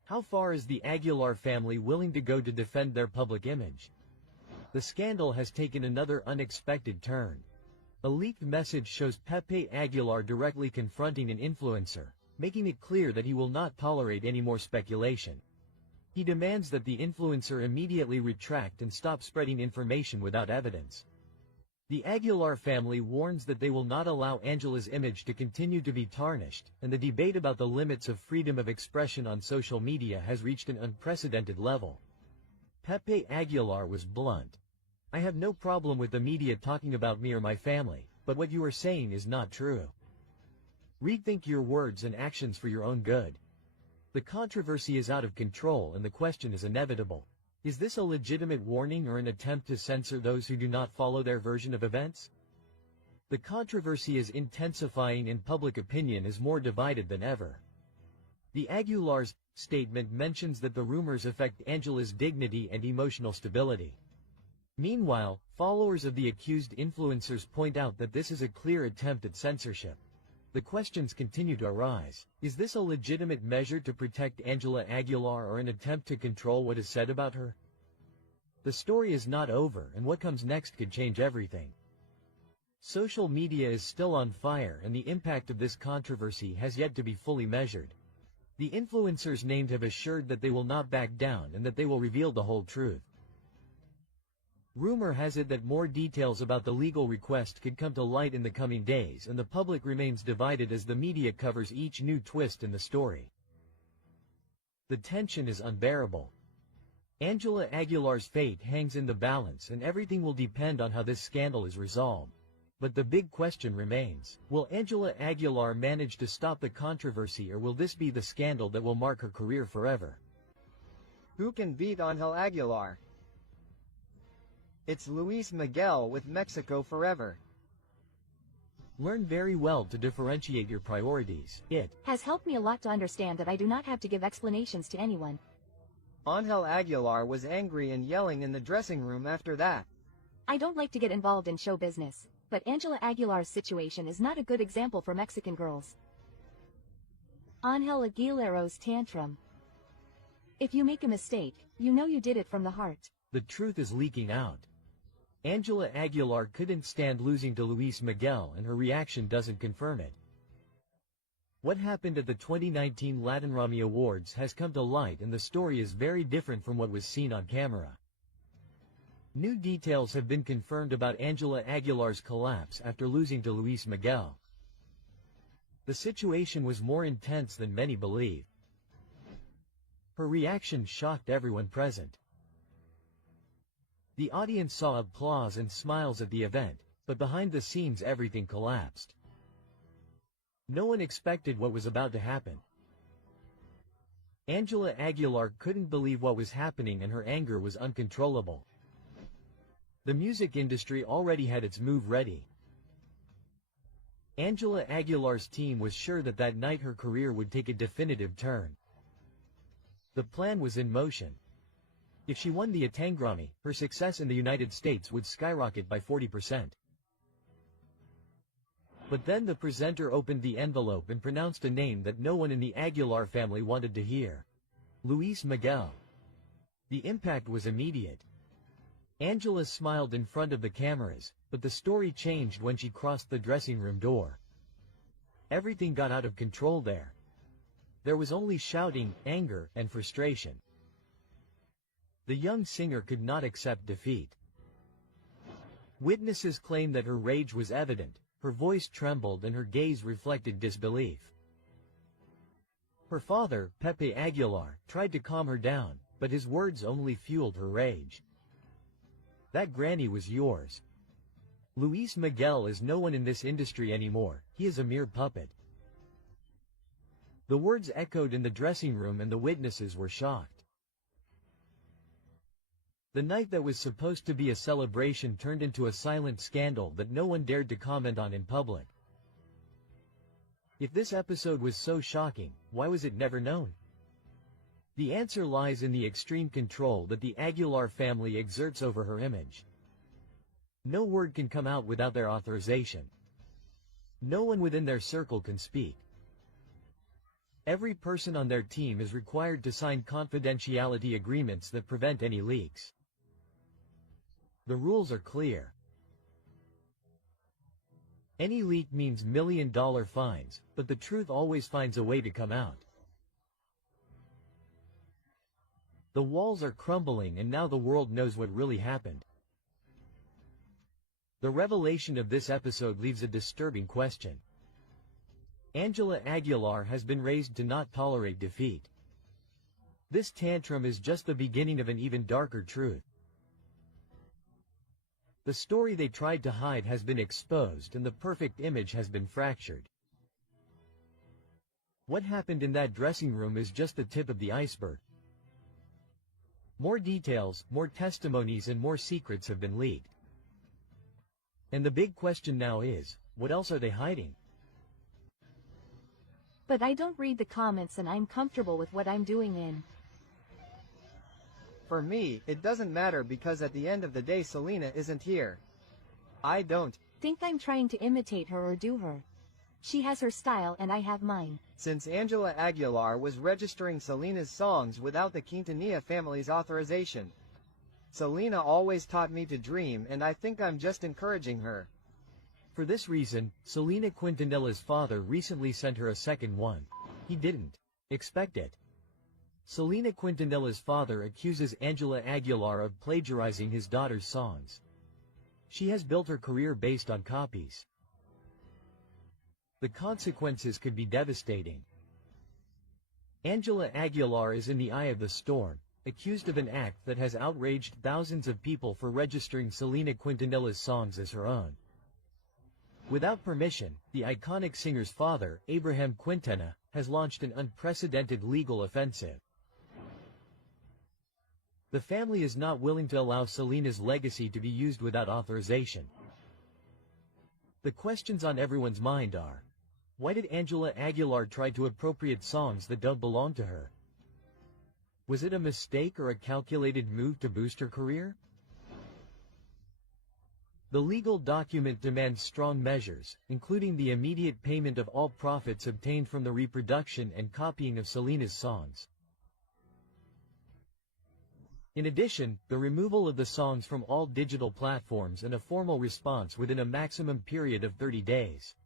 How far is the Aguilar family willing to go to defend their public image? The scandal has taken another unexpected turn. A leaked message shows Pepe Aguilar directly confronting an influencer, making it clear that he will not tolerate any more speculation. He demands that the influencer immediately retract and stop spreading information without evidence. The Aguilar family warns that they will not allow Angela's image to continue to be tarnished, and the debate about the limits of freedom of expression on social media has reached an unprecedented level. Pepe Aguilar was blunt. "I have no problem with the media talking about me or my family, but what you are saying is not true. Rethink your words and actions for your own good. The controversy is out of control and the question is inevitable. Is this a legitimate warning or an attempt to censor those who do not follow their version of events? The controversy is intensifying and public opinion is more divided than ever." The Aguilar's statement mentions that the rumors affect Angela's dignity and emotional stability. Meanwhile, followers of the accused influencers point out that this is a clear attempt at censorship. The questions continue to arise. Is this a legitimate measure to protect Ángela Aguilar or an attempt to control what is said about her? The story is not over, and what comes next could change everything. Social media is still on fire, and the impact of this controversy has yet to be fully measured. The influencers named have assured that they will not back down and that they will reveal the whole truth. Rumor has it that more details about the legal request could come to light in the coming days, and the public remains divided as the media covers each new twist in the story. The tension is unbearable. Ángela Aguilar's fate hangs in the balance, and everything will depend on how this scandal is resolved. But the big question remains: will Ángela Aguilar manage to stop the controversy, or will this be the scandal that will mark her career forever? Who can beat Ángel Aguilar? It's Luis Miguel with Mexico Forever. Learn very well to differentiate your priorities. It has helped me a lot to understand that I do not have to give explanations to anyone. Ángel Aguilar was angry and yelling in the dressing room after that. I don't like to get involved in show business, but Ángela Aguilar's situation is not a good example for Mexican girls. Ángela Aguilar's tantrum. If you make a mistake, you know you did it from the heart. The truth is leaking out. Ángela Aguilar couldn't stand losing to Luis Miguel, and her reaction doesn't confirm it. What happened at the 2019 Latin Grammy Awards has come to light, and the story is very different from what was seen on camera. New details have been confirmed about Ángela Aguilar's collapse after losing to Luis Miguel. The situation was more intense than many believe. Her reaction shocked everyone present. The audience saw applause and smiles at the event, but behind the scenes everything collapsed. No one expected what was about to happen. Ángela Aguilar couldn't believe what was happening, and her anger was uncontrollable. The music industry already had its move ready. Ángela Aguilar's team was sure that that night her career would take a definitive turn. The plan was in motion. If she won the Grammy, her success in the United States would skyrocket by 40%. But then the presenter opened the envelope and pronounced a name that no one in the Aguilar family wanted to hear: Luis Miguel. The impact was immediate. Ángela smiled in front of the cameras, but the story changed when she crossed the dressing room door. Everything got out of control there. There was only shouting, anger, and frustration. The young singer could not accept defeat. Witnesses claim that her rage was evident, her voice trembled, and her gaze reflected disbelief. Her father, Pepe Aguilar, tried to calm her down, but his words only fueled her rage. "That granny was yours. Luis Miguel is no one in this industry anymore, he is a mere puppet." The words echoed in the dressing room, and the witnesses were shocked. The night that was supposed to be a celebration turned into a silent scandal that no one dared to comment on in public. If this episode was so shocking, why was it never known? The answer lies in the extreme control that the Aguilar family exerts over her image. No word can come out without their authorization. No one within their circle can speak. Every person on their team is required to sign confidentiality agreements that prevent any leaks. The rules are clear. Any leak means million-dollar fines, but the truth always finds a way to come out. The walls are crumbling, and now the world knows what really happened. The revelation of this episode leaves a disturbing question. Ángela Aguilar has been raised to not tolerate defeat. This tantrum is just the beginning of an even darker truth. The story they tried to hide has been exposed and the perfect image has been fractured. What happened in that dressing room is just the tip of the iceberg. More details, more testimonies and more secrets have been leaked. And the big question now is, what else are they hiding? But I don't read the comments and I'm comfortable with what I'm doing in. For me, it doesn't matter because at the end of the day Selena isn't here. I don't think I'm trying to imitate her or do her. She has her style and I have mine. Since Ángela Aguilar was registering Selena's songs without the 𝗥𝗘𝗖𝗓 family's authorization. Selena always taught me to dream and I think I'm just encouraging her. For this reason, Селена Quintanella's father recently sent her a second one. He didn't expect it. Селена Quintanella's father accuses Ángela Aguilar of plagiarizing his daughter's songs. She has built her career based on copies. The consequences could be devastating. Ángela Aguilar is in the eye of the storm, accused of an act that has outraged thousands of people for registering Селена Quintanella's songs as her own. Without permission, the iconic singer's father, Abraham Quintana, has launched an unprecedented legal offensive. The family is not willing to allow Selena's legacy to be used without authorization. The questions on everyone's mind are, why did Ángela Aguilar try to appropriate songs that don't belong to her? Was it a mistake or a calculated move to boost her career? The legal document demands strong measures, including the immediate payment of all profits obtained from the reproduction and copying of Selena's songs. In addition, the removal of the songs from all digital platforms and a formal response within a maximum period of 30 days.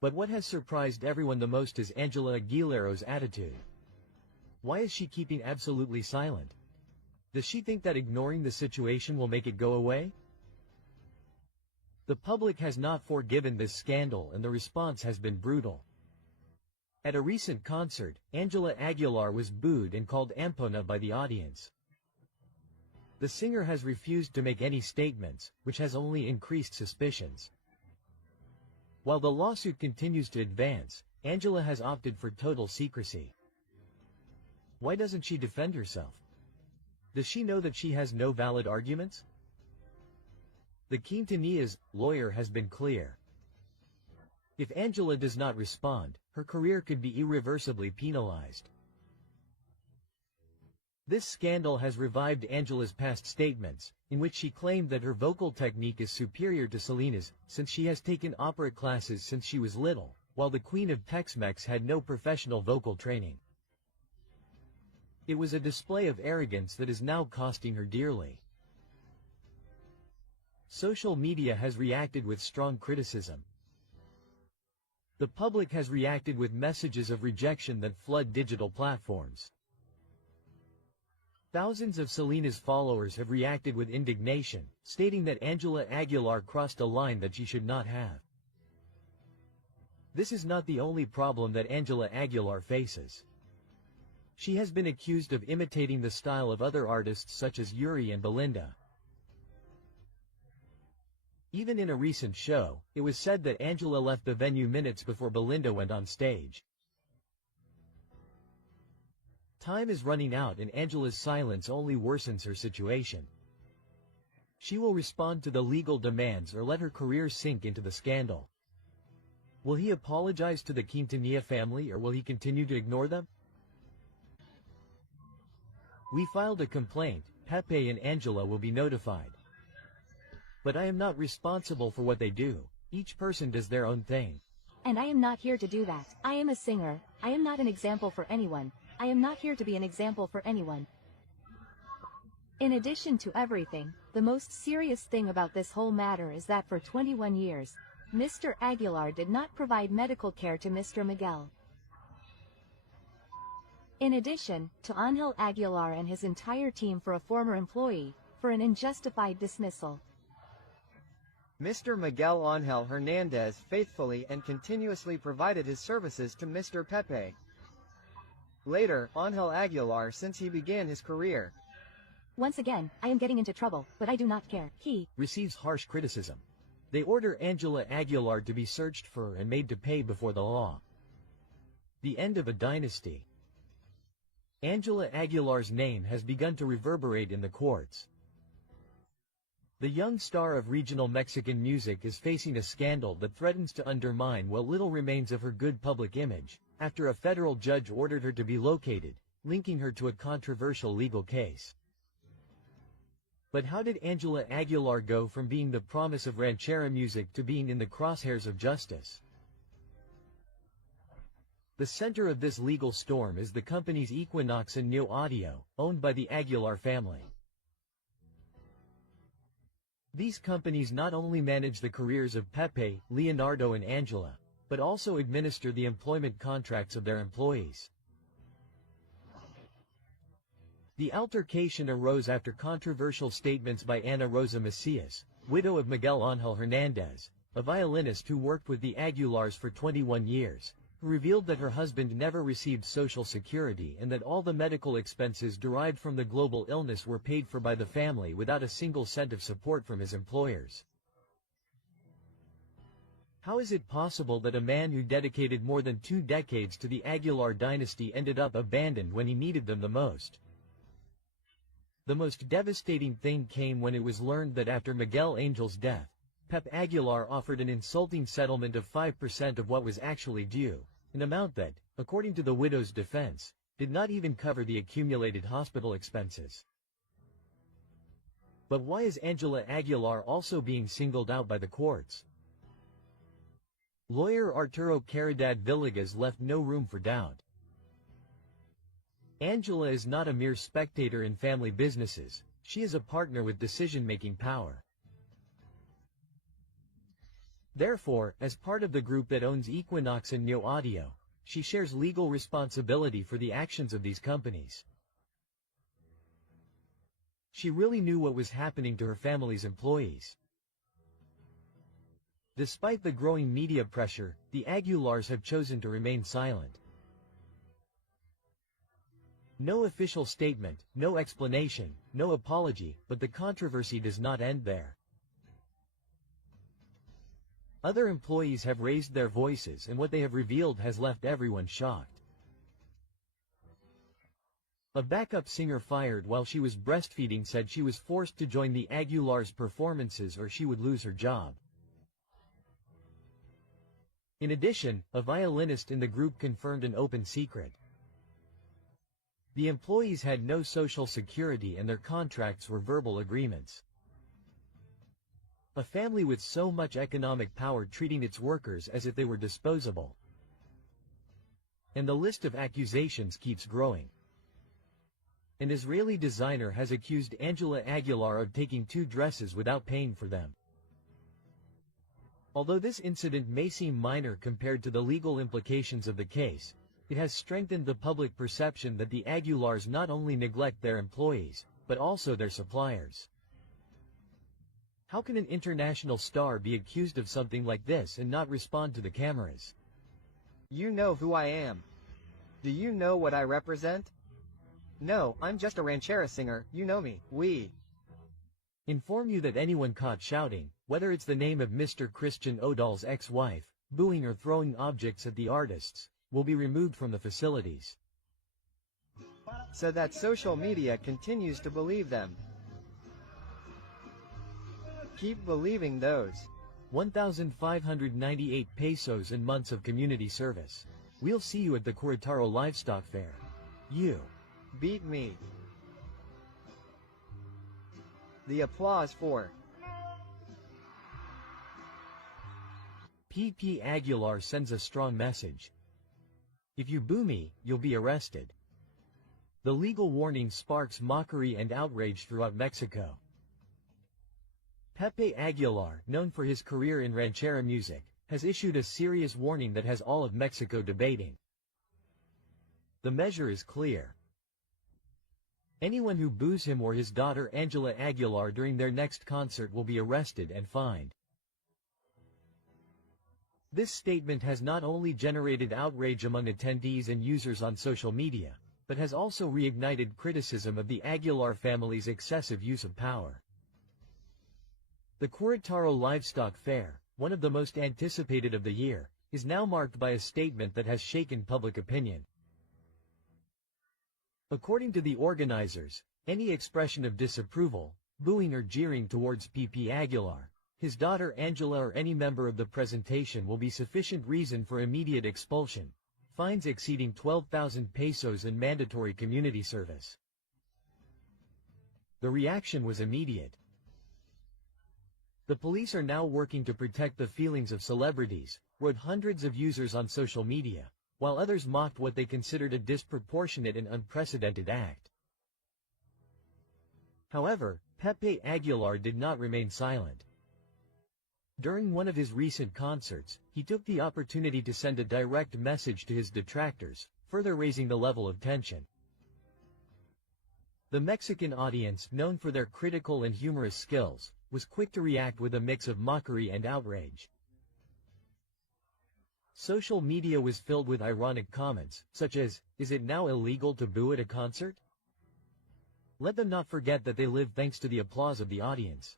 But what has surprised everyone the most is Ángela Aguilar's attitude. Why is she keeping absolutely silent? Does she think that ignoring the situation will make it go away? The public has not forgiven this scandal and the response has been brutal. At a recent concert, Ángela Aguilar was booed and called ampona by the audience. The singer has refused to make any statements, which has only increased suspicions. While the lawsuit continues to advance, Ángela has opted for total secrecy. Why doesn't she defend herself? Does she know that she has no valid arguments? The 𝗥𝗘𝗖𝗓's lawyer has been clear. If Ángela does not respond, her career could be irreversibly penalized. This scandal has revived Ángela's past statements, in which she claimed that her vocal technique is superior to Selena's, since she has taken opera classes since she was little, while the Queen of Tex-Mex had no professional vocal training. It was a display of arrogance that is now costing her dearly. Social media has reacted with strong criticism. The public has reacted with messages of rejection that flood digital platforms. Thousands of Selena's followers have reacted with indignation, stating that Ángela Aguilar crossed a line that she should not have. This is not the only problem that Ángela Aguilar faces. She has been accused of imitating the style of other artists such as Yuri and Belinda. Even in a recent show, it was said that Ángela left the venue minutes before Belinda went on stage. Time is running out and Ángela's silence only worsens her situation. She will respond to the legal demands or let her career sink into the scandal. Will he apologize to the 𝗥𝗘𝗖𝗓 family or will he continue to ignore them? We filed a complaint, Pepe and Ángela will be notified. But I am not responsible for what they do. Each person does their own thing. And I am not here to do that. I am a singer. I am not an example for anyone. I am not here to be an example for anyone. In addition to everything, the most serious thing about this whole matter is that for 21 years, Mr. Aguilar did not provide medical care to Mr. Miguel. In addition, to Ángel Aguilar and his entire team for a former employee, for an unjustified dismissal. Mr. Miguel Ángel Hernández faithfully and continuously provided his services to Mr. Pepe. Later, Ángel Aguilar since he began his career. Once again, I am getting into trouble, but I do not care. He receives harsh criticism. They order Ángela Aguilar to be searched for and made to pay before the law. The end of a dynasty. Ángela Aguilar's name has begun to reverberate in the courts. The young star of regional Mexican music is facing a scandal that threatens to undermine what little remains of her good public image, after a federal judge ordered her to be located, linking her to a controversial legal case. But how did Ángela Aguilar go from being the promise of ranchera music to being in the crosshairs of justice? The center of this legal storm is the companies 𝗥𝗘𝗖𝗔𝗕O, owned by the Aguilar family. These companies not only manage the careers of Pepe, Leonardo and Ángela, but also administer the employment contracts of their employees. The altercation arose after controversial statements by Ana Rosa Macias, widow of Miguel Ángel Hernández, a violinist who worked with the Aguilars for 21 years, who revealed that her husband never received Social Security and that all the medical expenses derived from the global illness were paid for by the family without a single cent of support from his employers. How is it possible that a man who dedicated more than 2 decades to the Aguilar dynasty ended up abandoned when he needed them the most? The most devastating thing came when it was learned that after Miguel Angel's death, Pep Aguilar offered an insulting settlement of 5% of what was actually due, an amount that, according to the widow's defense, did not even cover the accumulated hospital expenses. But why is Ángela Aguilar also being singled out by the courts? Lawyer Arturo Caridad-Villegas left no room for doubt. Ángela is not a mere spectator in family businesses, she is a partner with decision-making power. Therefore, as part of the group that owns 𝗥𝗘𝗖𝗔𝗕O, she shares legal responsibility for the actions of these companies. She really knew what was happening to her family's employees. Despite the growing media pressure, the Aguilars have chosen to remain silent. No official statement, no explanation, no apology, but the controversy does not end there. Other employees have raised their voices and what they have revealed has left everyone shocked. A backup singer fired while she was breastfeeding said she was forced to join the Aguilars' performances or she would lose her job. In addition, a violinist in the group confirmed an open secret. The employees had no social security and their contracts were verbal agreements. A family with so much economic power treating its workers as if they were disposable. And the list of accusations keeps growing. An Israeli designer has accused Ángela Aguilar of taking 2 dresses without paying for them. Although this incident may seem minor compared to the legal implications of the case, it has strengthened the public perception that the Aguilars not only neglect their employees, but also their suppliers. How can an international star be accused of something like this and not respond to the cameras? You know who I am. Do you know what I represent? No, I'm just a ranchera singer, you know me, we. Inform you that anyone caught shouting, whether it's the name of Mr. 𝗔𝗚𝗏𝗂𝗓𝗏's ex-wife, booing or throwing objects at the artists, will be removed from the facilities. So that social media continues to believe them. Keep believing those. 1,598 pesos in months of community service. We'll see you at the Querétaro Livestock Fair. You beat me. The applause for P.P. Aguilar sends a strong message. If you boo me, you'll be arrested. The legal warning sparks mockery and outrage throughout Mexico. Pepe Aguilar, known for his career in ranchera music, has issued a serious warning that has all of Mexico debating. The measure is clear. Anyone who boos him or his daughter Ángela Aguilar during their next concert will be arrested and fined. This statement has not only generated outrage among attendees and users on social media, but has also reignited criticism of the Aguilar family's excessive use of power. The 𝗥𝗘𝗖𝗔𝗕 livestock fair, one of the most anticipated of the year, is now marked by a statement that has shaken public opinion. According to the organizers, any expression of disapproval, booing or jeering towards PP Aguilar, his daughter Ángela or any member of the presentation will be sufficient reason for immediate expulsion, fines exceeding 12,000 pesos and mandatory community service. The reaction was immediate. The police are now working to protect the feelings of celebrities, wrote hundreds of users on social media, while others mocked what they considered a disproportionate and unprecedented act. However, Pepe Aguilar did not remain silent. During one of his recent concerts, he took the opportunity to send a direct message to his detractors, further raising the level of tension. The Mexican audience, known for their critical and humorous skills, was quick to react with a mix of mockery and outrage. Social media was filled with ironic comments, such as, "Is it now illegal to boo at a concert? Let them not forget that they live thanks to the applause of the audience."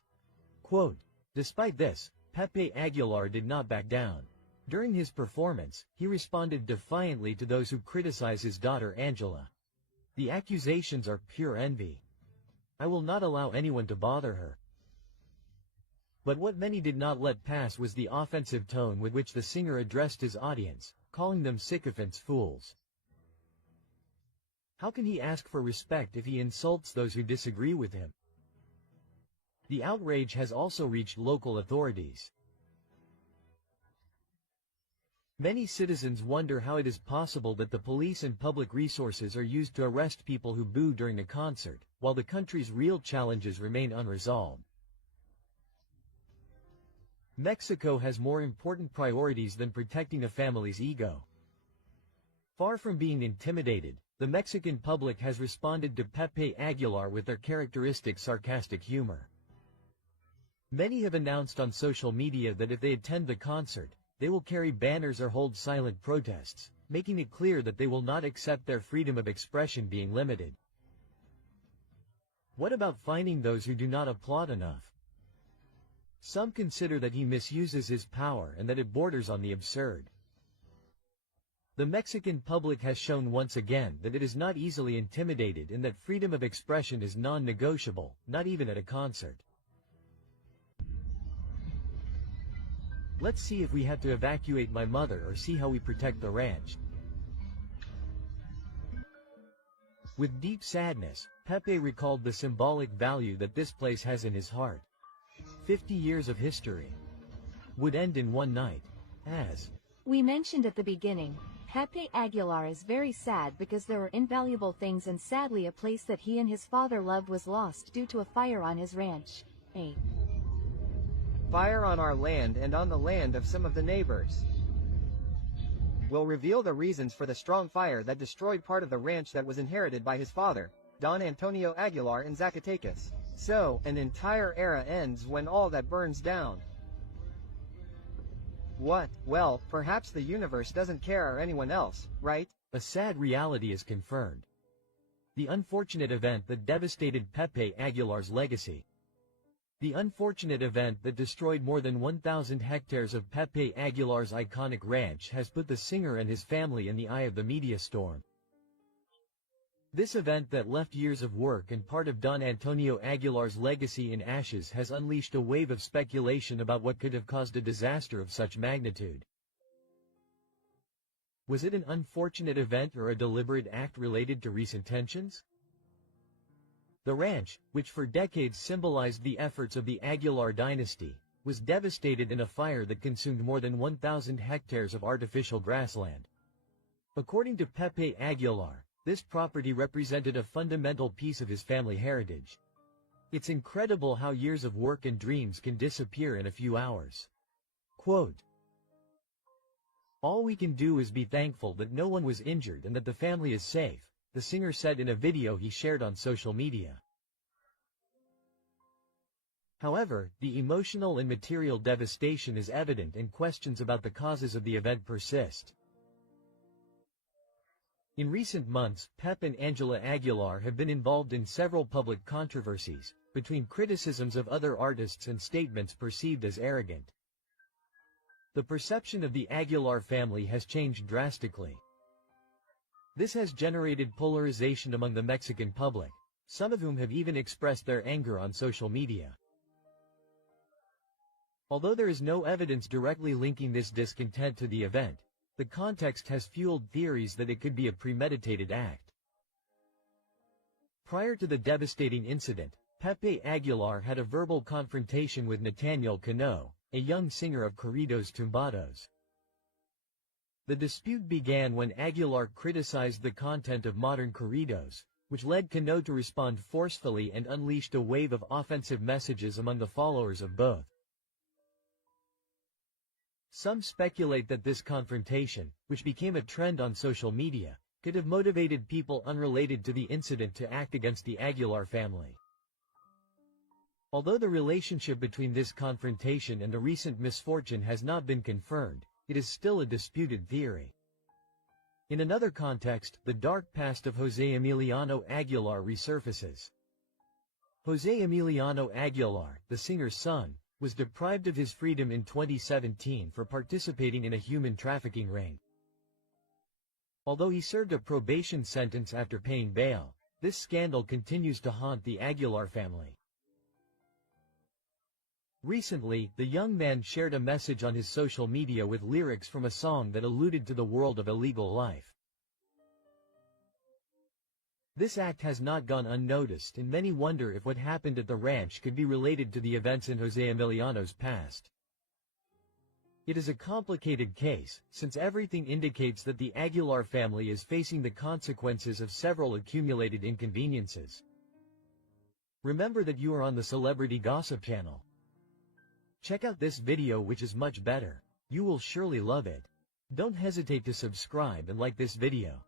Quote, despite this, Pepe Aguilar did not back down. During his performance, he responded defiantly to those who criticize his daughter Ángela. "The accusations are pure envy. I will not allow anyone to bother her." But what many did not let pass was the offensive tone with which the singer addressed his audience, calling them sycophants, fools. How can he ask for respect if he insults those who disagree with him? The outrage has also reached local authorities. Many citizens wonder how it is possible that the police and public resources are used to arrest people who boo during a concert, while the country's real challenges remain unresolved. Mexico has more important priorities than protecting a family's ego. Far from being intimidated, the Mexican public has responded to Pepe Aguilar with their characteristic sarcastic humor. Many have announced on social media that if they attend the concert, they will carry banners or hold silent protests, making it clear that they will not accept their freedom of expression being limited. What about fining those who do not applaud enough? Some consider that he misuses his power and that it borders on the absurd. The Mexican public has shown once again that it is not easily intimidated and that freedom of expression is non-negotiable, not even at a concert. Let's see if we have to evacuate my mother or see how we protect the ranch. With deep sadness, Pepe recalled the symbolic value that this place has in his heart. 50 years of history would end in one night. As we mentioned at the beginning, Pepe Aguilar is very sad because there were invaluable things and sadly a place that he and his father loved was lost due to a fire on his ranch. A fire on our land and on the land of some of the neighbors. We'll reveal the reasons for the strong fire that destroyed part of the ranch that was inherited by his father, Don Antonio Aguilar in Zacatecas. So, an entire era ends when all that burns down. What? Well, perhaps the universe doesn't care or anyone else, right? A sad reality is confirmed. The unfortunate event that devastated Pepe Aguilar's legacy. The unfortunate event that destroyed more than 1,000 hectares of Pepe Aguilar's iconic ranch has put the singer and his family in the eye of the media storm. This event that left years of work and part of Don Antonio Aguilar's legacy in ashes has unleashed a wave of speculation about what could have caused a disaster of such magnitude. Was it an unfortunate event or a deliberate act related to recent tensions? The ranch, which for decades symbolized the efforts of the Aguilar dynasty, was devastated in a fire that consumed more than 1,000 hectares of artificial grassland. According to Pepe Aguilar, this property represented a fundamental piece of his family heritage. It's incredible how years of work and dreams can disappear in a few hours. Quote, "All we can do is be thankful that no one was injured and that the family is safe," the singer said in a video he shared on social media. However, the emotional and material devastation is evident and questions about the causes of the event persist. In recent months, Pep and Ángela Aguilar have been involved in several public controversies, between criticisms of other artists and statements perceived as arrogant. The perception of the Aguilar family has changed drastically. This has generated polarization among the Mexican public, some of whom have even expressed their anger on social media. Although there is no evidence directly linking this discontent to the event, the context has fueled theories that it could be a premeditated act. Prior to the devastating incident, Pepe Aguilar had a verbal confrontation with Nathaniel Cano, a young singer of corridos tumbados. The dispute began when Aguilar criticized the content of modern corridos, which led Cano to respond forcefully and unleashed a wave of offensive messages among the followers of both. Some speculate that this confrontation, which became a trend on social media, could have motivated people unrelated to the incident to act against the Aguilar family. Although the relationship between this confrontation and the recent misfortune has not been confirmed, it is still a disputed theory. In another context, the dark past of José Emiliano Aguilar resurfaces. José Emiliano Aguilar, the singer's son, was deprived of his freedom in 2017 for participating in a human trafficking ring. Although he served a probation sentence after paying bail, this scandal continues to haunt the Aguilar family. Recently, the young man shared a message on his social media with lyrics from a song that alluded to the world of illegal life. This act has not gone unnoticed, and many wonder if what happened at the ranch could be related to the events in José Emiliano's past. It is a complicated case, since everything indicates that the Aguilar family is facing the consequences of several accumulated inconveniences. Remember that you are on the Celebrity Gossip channel. Check out this video, which is much better. You will surely love it. Don't hesitate to subscribe and like this video.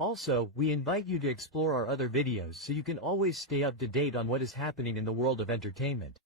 Also, we invite you to explore our other videos so you can always stay up to date on what is happening in the world of entertainment.